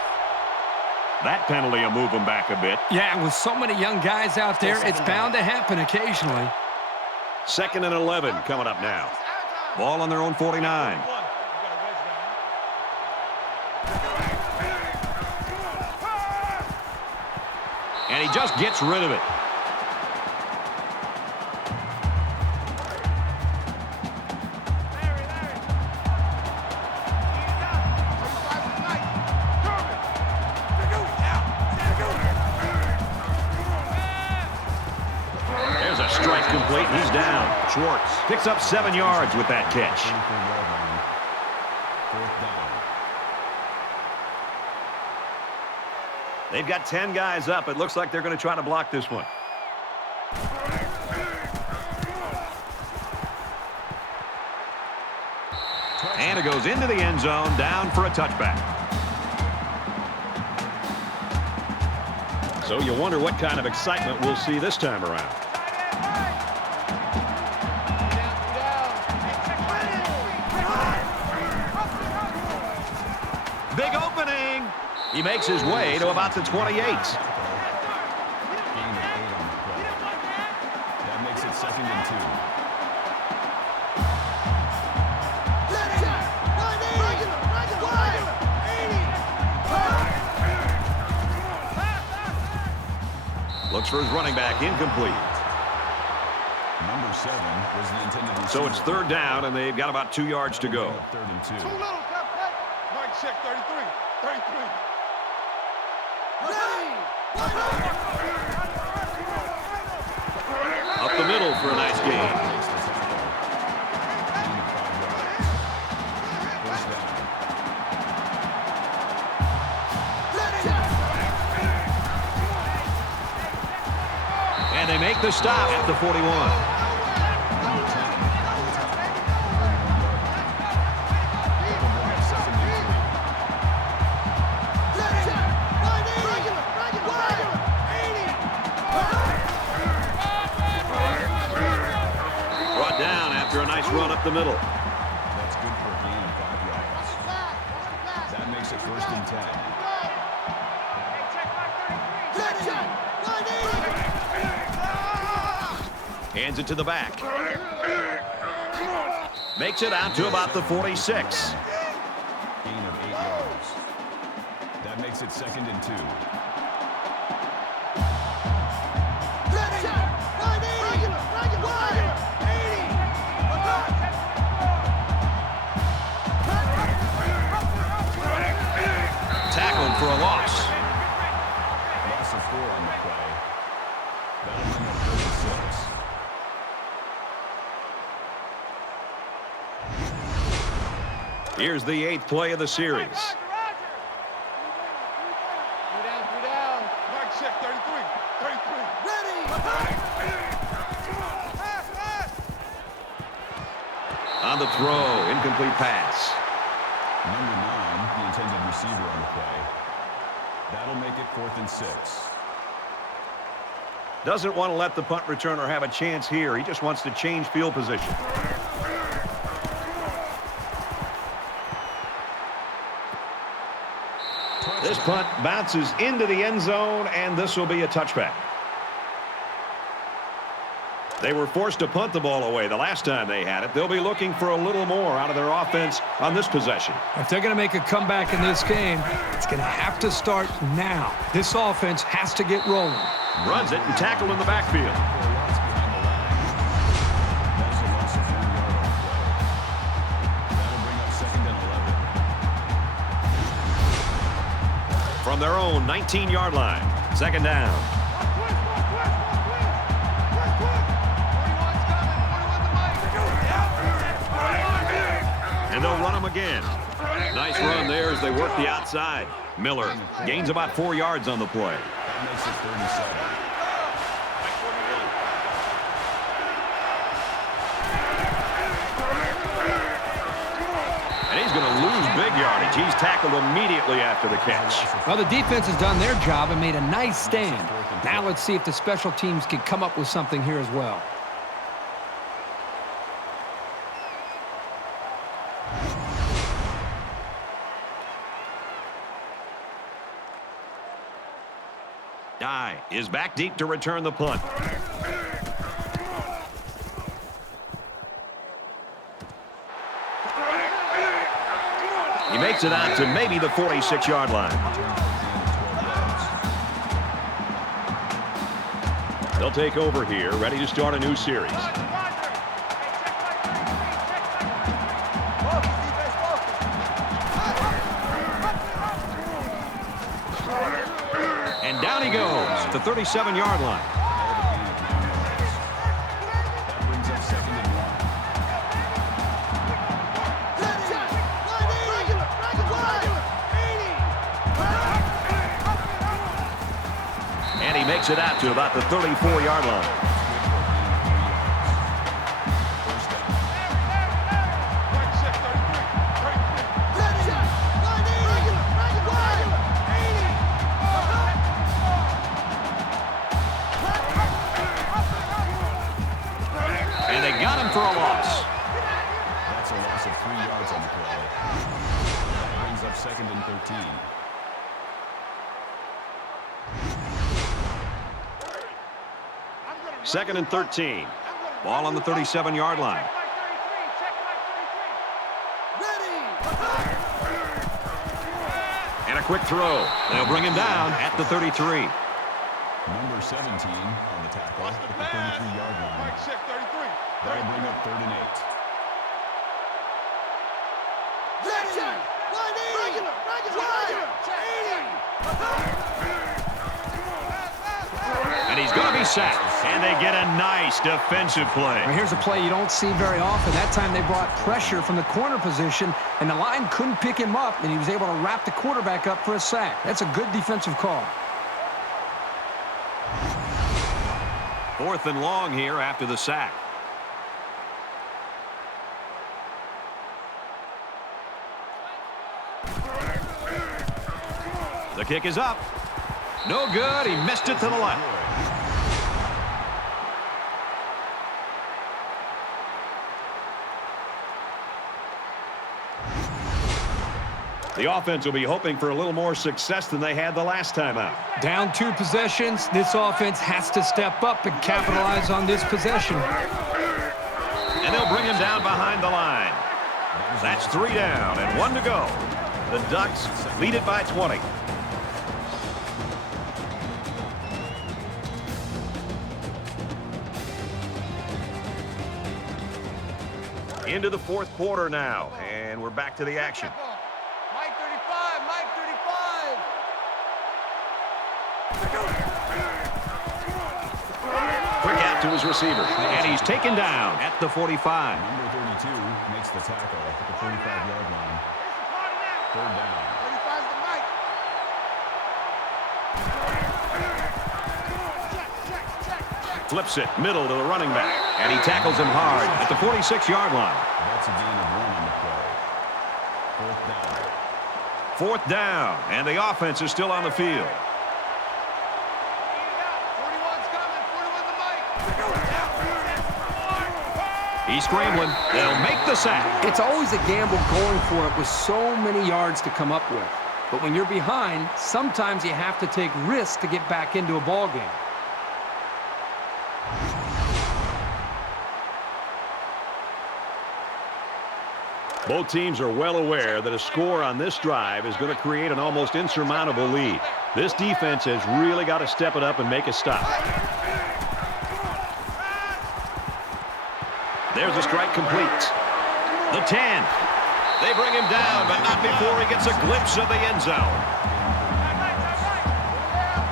That penalty will move them back a bit. Yeah, with so many young guys out there, it's bound to happen occasionally. 2nd and 11 coming up now. Ball on their own 49. And he just gets rid of it. There's a strike complete. He's down. Schwartz picks up 7 yards with that catch. 4th down. They've got 10 guys up. It looks like they're going to try to block this one. And it goes into the end zone, down for a touchback. So you wonder what kind of excitement we'll see this time around. Big opening. He makes his way to about the 28. Gain of 8 on the play. That makes it 2nd and 2. Looks for his running back, incomplete. Number 7 was the intended receiver. So it's 3rd down, and they've got about 2 yards to go. 3rd and 2. Too little, Captain. Mike check 33. 33. Up the middle for a nice gain. Makes the tackle. Gain of 5 yards. 1st down. And they make the stop at the 41. Brought down after a nice run up the middle. That's good for a gain of 5 yards. That makes it 1st and 10. Hands it to the back. Makes it out to about the 46. Gain of 8 yards. That makes it 2nd and 2. Tackled for a loss. Loss of 4 on the play. That'll bring up 36. Here's the 8th play of the series. 3 down. Mike check 33. 33. On the throw, incomplete pass. Number 9, the intended receiver on the play. That'll make it 4th and 6. Doesn't want to let the punt returner have a chance here. He just wants to change field position. This punt bounces into the end zone, and this will be a touchback. They were forced to punt the ball away the last time they had it. They'll be looking for a little more out of their offense on this possession. If they're going to make a comeback in this game, it's going to have to start now. This offense has to get rolling. Runs it and tackled in the backfield. That's a loss of 1 yard on the play. That'll bring up 2nd and 11. From their own 19-yard line. 2nd down. And they'll run them again. Nice run there as they work the outside. Miller gains about 4 yards on the play. That makes it 37. And he's going to lose big yardage. He's tackled immediately after the catch. Well, the defense has done their job and made a nice stand. Now let's see if the special teams can come up with something here as well. Guy is back deep to return the punt. He makes it out to maybe the 46-yard line. They'll take over here, ready to start a new series. And down he goes at the 37-yard line. That brings up 2nd and 1. And he makes it out to about the 34-yard line. And they got him for a loss. That's a loss of 3 yards on the play. That brings up 2nd and 13. Second and 13. Ball on the 37-yard line. And a quick throw. They'll bring him down at the 33. Number 17 on the tackle at the 33-yard line. That'll bring up 3rd and 8. And he's going to be sacked. And they get a nice defensive play. Now, here's a play you don't see very often. That time they brought pressure from the corner position, and the line couldn't pick him up, and he was able to wrap the quarterback up for a sack. That's a good defensive call. 4th and long here after the sack. The kick is up. No good. He missed it to the left. The offense will be hoping for a little more success than they had the last time out. Down 2 possessions. This offense has to step up and capitalize on this possession. And they'll bring him down behind the line. That's 3 down and 1 to go. The Ducks lead it by 20. Into the 4th quarter now, and we're back to the action. Mike 35, Mike 35. Quick out to his receiver, and he's taken down at the 45. Number 32 makes the tackle at the 45-yard line. 3rd down. 35's the Mike. Flips it middle to the running back, and he tackles him hard at the 46-yard line. That's a gain of 1 on the play. 4th down. 4th down, and the offense is still on the field. 41's coming. 41's the Mike. He's scrambling. They'll make the sack. It's always a gamble going for it with so many yards to come up with. But when you're behind, sometimes you have to take risks to get back into a ball game. Both teams are well aware that a score on this drive is going to create an almost insurmountable lead. This defense has really got to step it up and make a stop. There's a strike complete. The 10. They bring him down, but not before he gets a glimpse of the end zone.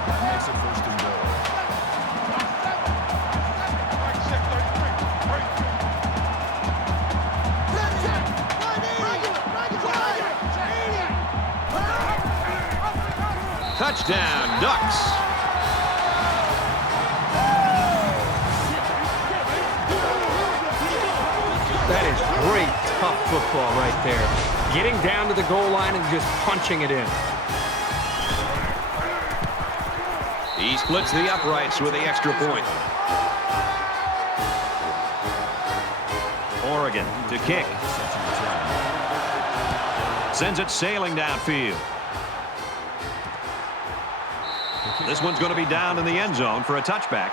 That makes it 1st and goal. Touchdown, Ducks. That is great, tough football right there. Getting down to the goal line and just punching it in. He splits the uprights with the extra point. Oregon to kick. Sends it sailing downfield. This one's going to be down in the end zone for a touchback.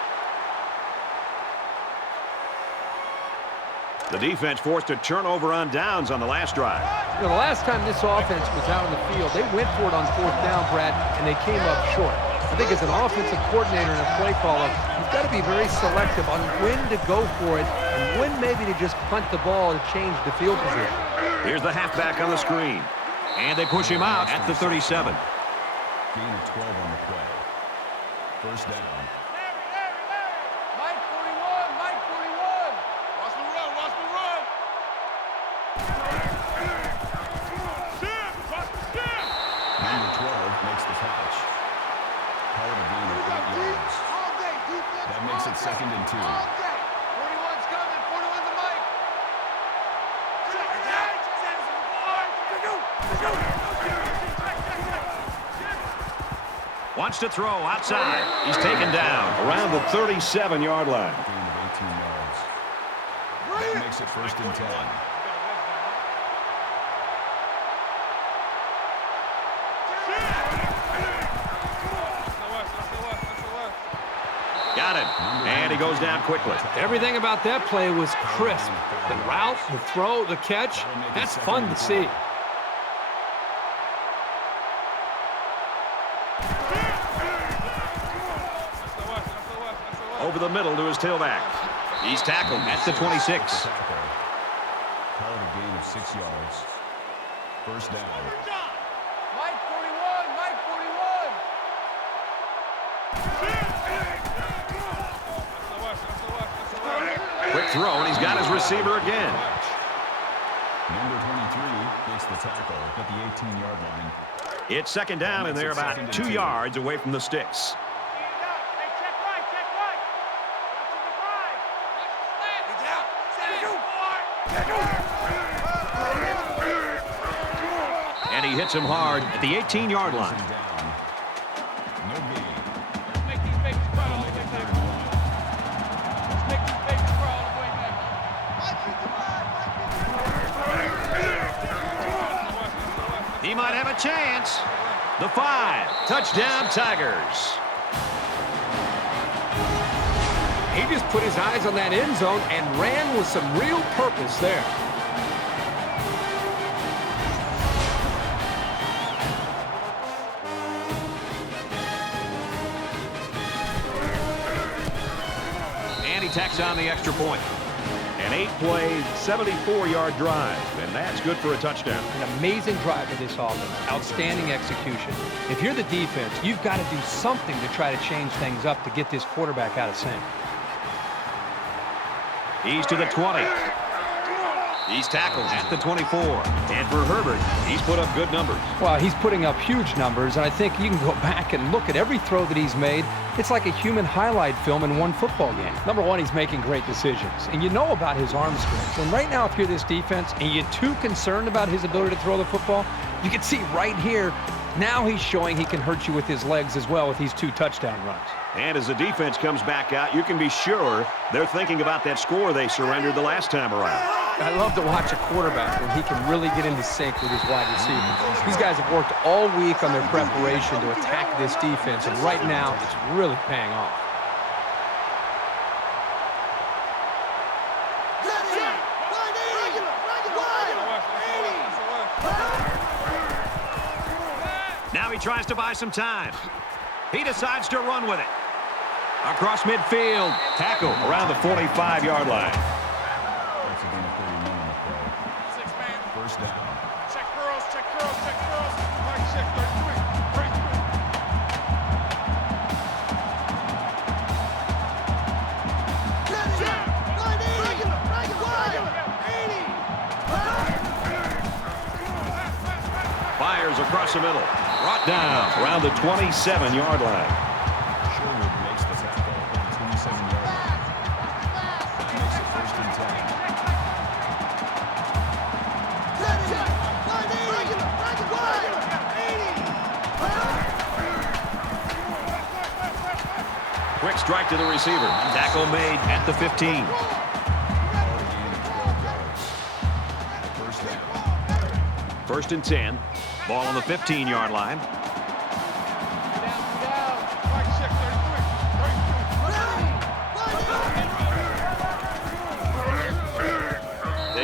The defense forced a turnover on downs on the last drive. You know, the last time this offense was out on the field, they went for it on 4th down, Brad, and they came up short. I think as an offensive coordinator and a play caller, you've got to be very selective on when to go for it and when maybe to just punt the ball to change the field position. Here's the halfback on the screen. And they push him out at the 37. Gain of 12 on the play. First down. Mike 41, Mike 41. Watch the run, watch the run. Number 12 makes the catch. Call it a gain of 8 yards. That makes it 2nd and 2. 41's coming, 41's a Mike. Wants to throw outside. He's taken down around the 37-yard line. Gain of 18 yards. That makes it 1st and 10. Got it. And he goes down quickly. Everything about that play was crisp. The route, the throw, the catch, that's fun to see. Over the middle to his tailback. He's tackled at the 26. Call it a gain of 6 yards. First down. Mike 41, Mike 41. Quick throw, and he's got his receiver again. Number 23 makes the tackle at the 18-yard line. It's 2nd down, and they're about 2 yards away from the sticks. And he hits him hard at the 18-yard line. No gain. Let's make these babies crawl on the way back. Let's make these babies crawl on the way back. He might have a chance. The 5. Touchdown, Tigers. He just put his eyes on that end zone and ran with some real purpose there. And he tacks on the extra point. An 8-play, 74-yard drive, and that's good for a touchdown. An amazing drive for this offense. Outstanding execution. If you're the defense, you've got to do something to try to change things up to get this quarterback out of sync. He's to the 20. He's tackled at the 24. And for Herbert, he's put up good numbers. Well, he's putting up huge numbers, and I think you can go back and look at every throw that he's made. It's like a human highlight film in one football game. Number one, he's making great decisions, and you know about his arm strength. And right now, if you're this defense and you're too concerned about his ability to throw the football, you can see right here, now he's showing he can hurt you with his legs as well with these 2 touchdown runs. And as the defense comes back out, you can be sure they're thinking about that score they surrendered the last time around. I love to watch a quarterback when he can really get into sync with his wide receivers. These guys have worked all week on their preparation to attack this defense, and right now it's really paying off. Now he tries to buy some time. He decides to run with it. Across midfield. Tackle around the 45-yard line. That's a gain of 31 on the play. 6 man. First down. Check curls, check curls, check curls. Mike check 33. Fires across the middle. Brought down around the 27-yard line. Sherwood makes the tackle at the 27-yard line. That makes it 1st and 10. Quick strike to the receiver. Tackle made at the 15. Call it a gain of 12 yards. First down. 1st and 10. Ball on the 15-yard line. Down.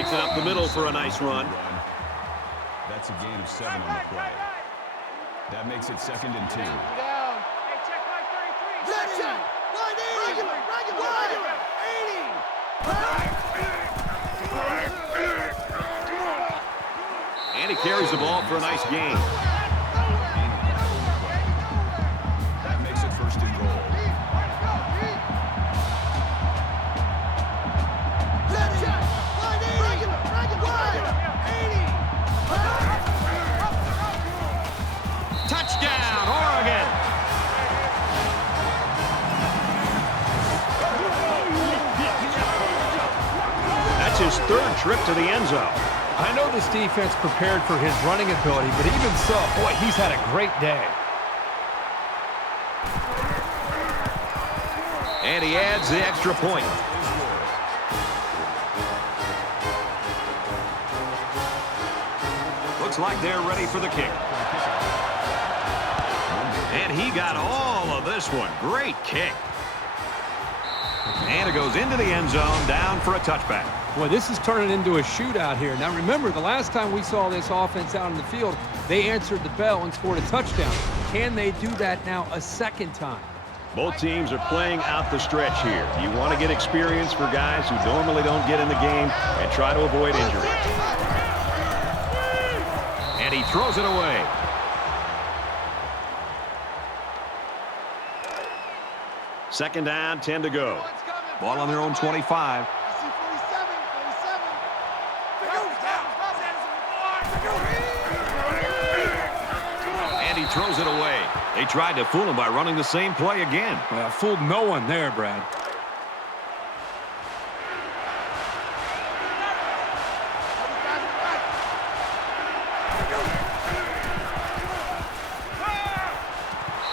takes it up the middle for a nice run. That's a gain of 7 on the play. That makes it 2nd and 2. Hey, check line 33. Check. Line 80. Regular. 80. And he carries the ball for a nice gain. That makes it 1st and goal. Touchdown, Oregon! That's his 3rd trip to the end zone. I know this defense prepared for his running ability, but even so, boy, he's had a great day. And he adds the extra point. Looks like they're ready for the kick. And he got all of this one. Great kick. And it goes into the end zone, down for a touchback. Boy, this is turning into a shootout here. Now, remember, the last time we saw this offense out in the field, they answered the bell and scored a touchdown. Can they do that now a second time? Both teams are playing out the stretch here. You want to get experience for guys who normally don't get in the game and try to avoid injury. And he throws it away. Second down, 10 to go. Ball on their own 25. And he throws it away. They tried to fool him by running the same play again. Well, fooled no one there, Brad.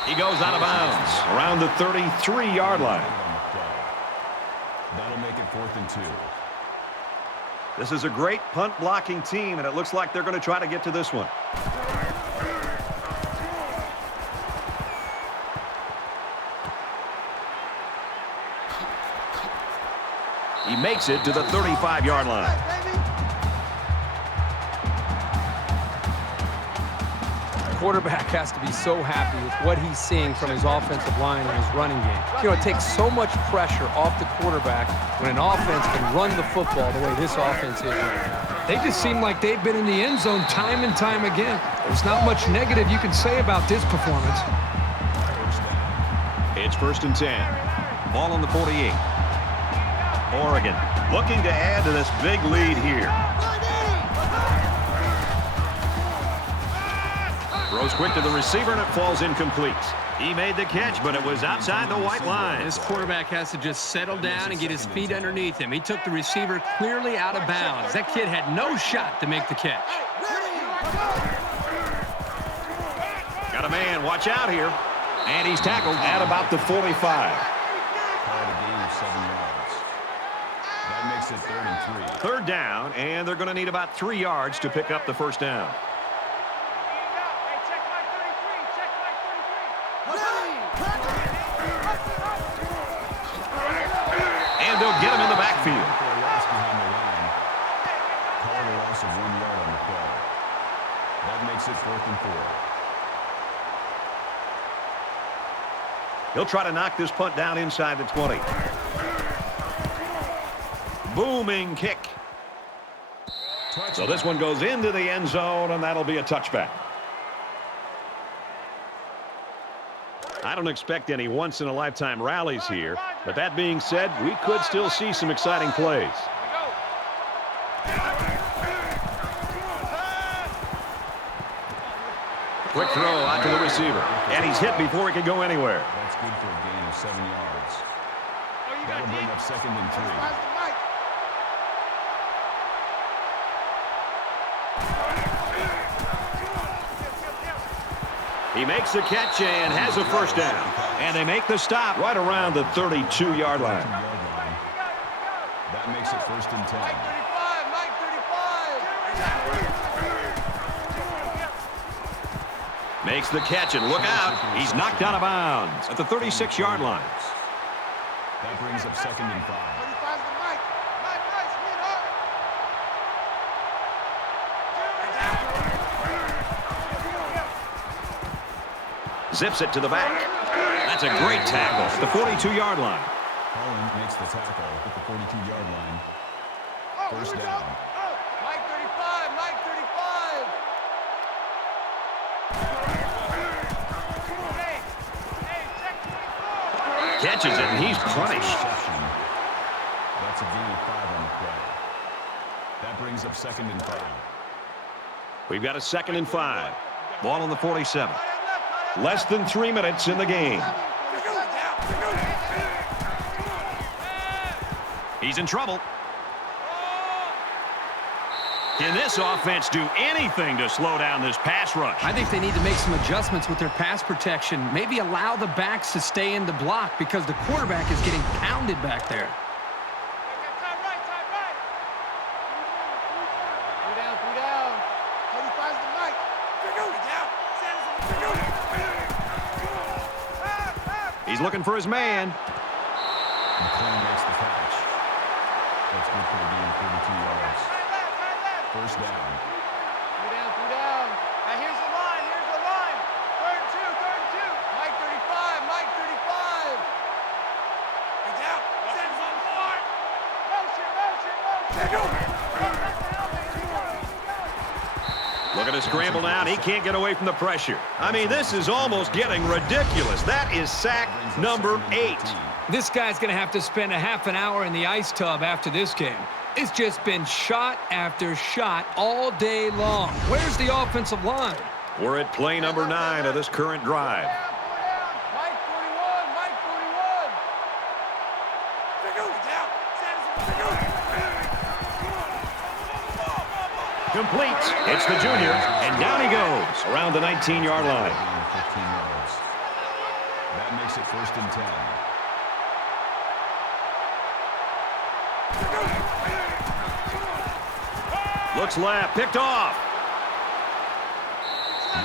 He goes out of bounds around the 33-yard line. That'll make it 4th and 2. This is a great punt blocking team, and it looks like they're going to try to get to this one. He makes it to the 35-yard line. Quarterback has to be so happy with what he's seeing from his offensive line and his running game. You know, it takes so much pressure off the quarterback when an offense can run the football the way this offense is right now. They just seem like they've been in the end zone time and time again. There's not much negative you can say about this performance. It's 1st and 10. Ball on the 48. Oregon looking to add to this big lead here. Throws quick to the receiver, and it falls incomplete. He made the catch, but it was outside the white line. This quarterback has to just settle down and get his feet underneath him. He took the receiver clearly out of bounds. That kid had no shot to make the catch. Got a man. Watch out here. And he's tackled at about the 45. Called a gain of 7 yards. That makes it 3rd and 3. 3rd down, and they're going to need about 3 yards to pick up the 1st down. And they'll get him in the backfield. Call a loss of 1 yard on the play. That makes it 4th and 4. He'll try to knock this punt down inside the 20. Booming kick. So this one goes into the end zone, and that'll be a touchback. I don't expect any once-in-a-lifetime rallies here, but that being said, we could still see some exciting plays. Quick throw out to the receiver, and he's hit before he can go anywhere. That's good for a gain of 7 yards. That'll bring up 2nd and 3. He makes the catch and has a 1st down. And they make the stop right around the 32-yard line. That makes it 1st and 10. Makes the catch, and look out. He's knocked out of bounds at the 36-yard line. That brings up 2nd and 5. Zips it to the back. That's a great tackle at the 42-yard line. Holland makes the tackle at the 42-yard line. First down. Mike 35, Mike 35. Hey, check 24. Catches it, and he's punished. That's a gain of 5 on the play. That brings up 2nd and 5. We've got a 2nd and 5. Ball on the 47. Less than 3 minutes in the game. He's in trouble. Can this offense do anything to slow down this pass rush? I think they need to make some adjustments with their pass protection. Maybe allow the backs to stay in the block because the quarterback is getting pounded back there. Time right. 3 down. 35's the Mike. He's looking for his man. McClain makes the catch. That's good for a gain of 32 yards. First down. 3 down. Now here's the line. 3rd and 2. Mike 35, Mike 35. He's out. Sends on board. Motion. Look at his scramble down. He can't get away from the pressure. I mean, this is almost getting ridiculous. That is sack number 8. This guy's going to have to spend a half an hour in the ice tub after this game. It's just been shot after shot all day long. Where's the offensive line? We're at play number 9 of this current drive. Mike 41, Mike 41. Completes. It's the junior, and down he goes around the 19-yard line. 15 yards. That makes it 1st and 10. Looks left, picked off.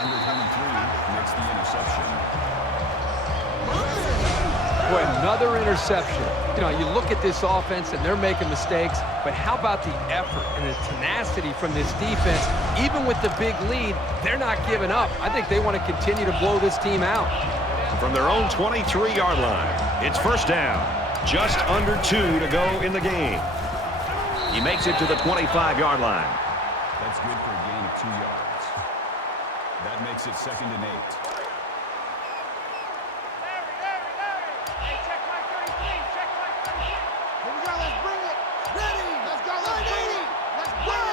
Number 23 makes the interception. Boy, another interception. You know, you look at this offense and they're making mistakes, but how about the effort and the tenacity from this defense? Even with the big lead, they're not giving up. I think they want to continue to blow this team out. From their own 23-yard line, it's first down. Just under 2 to go in the game. He makes it to the 25-yard line. That's good for a gain of 2 yards. That makes it 2nd and 8. Hey, check Mike 33. Check Mike 33. Here we go. Let's bring it. Ready. Let's go. Let's bring it. Let's bring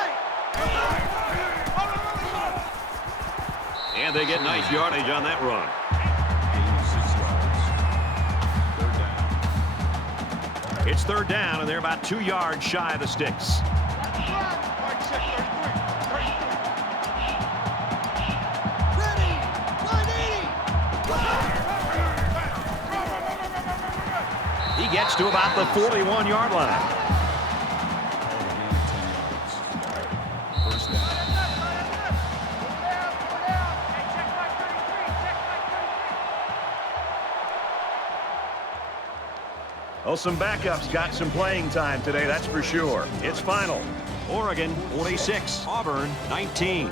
it. And they get nice yardage on that run. Gain of 6 yards. 3rd down. It's 3rd down, and they're about 2 yards shy of the sticks. He gets to about the 41-yard line. First down. Well, some backups got some playing time today, that's for sure. It's final. Oregon 46, Auburn 19.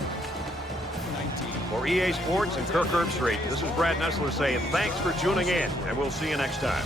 For EA Sports and Kirk Herbstreit, this is Brad Nessler saying thanks for tuning in, and we'll see you next time.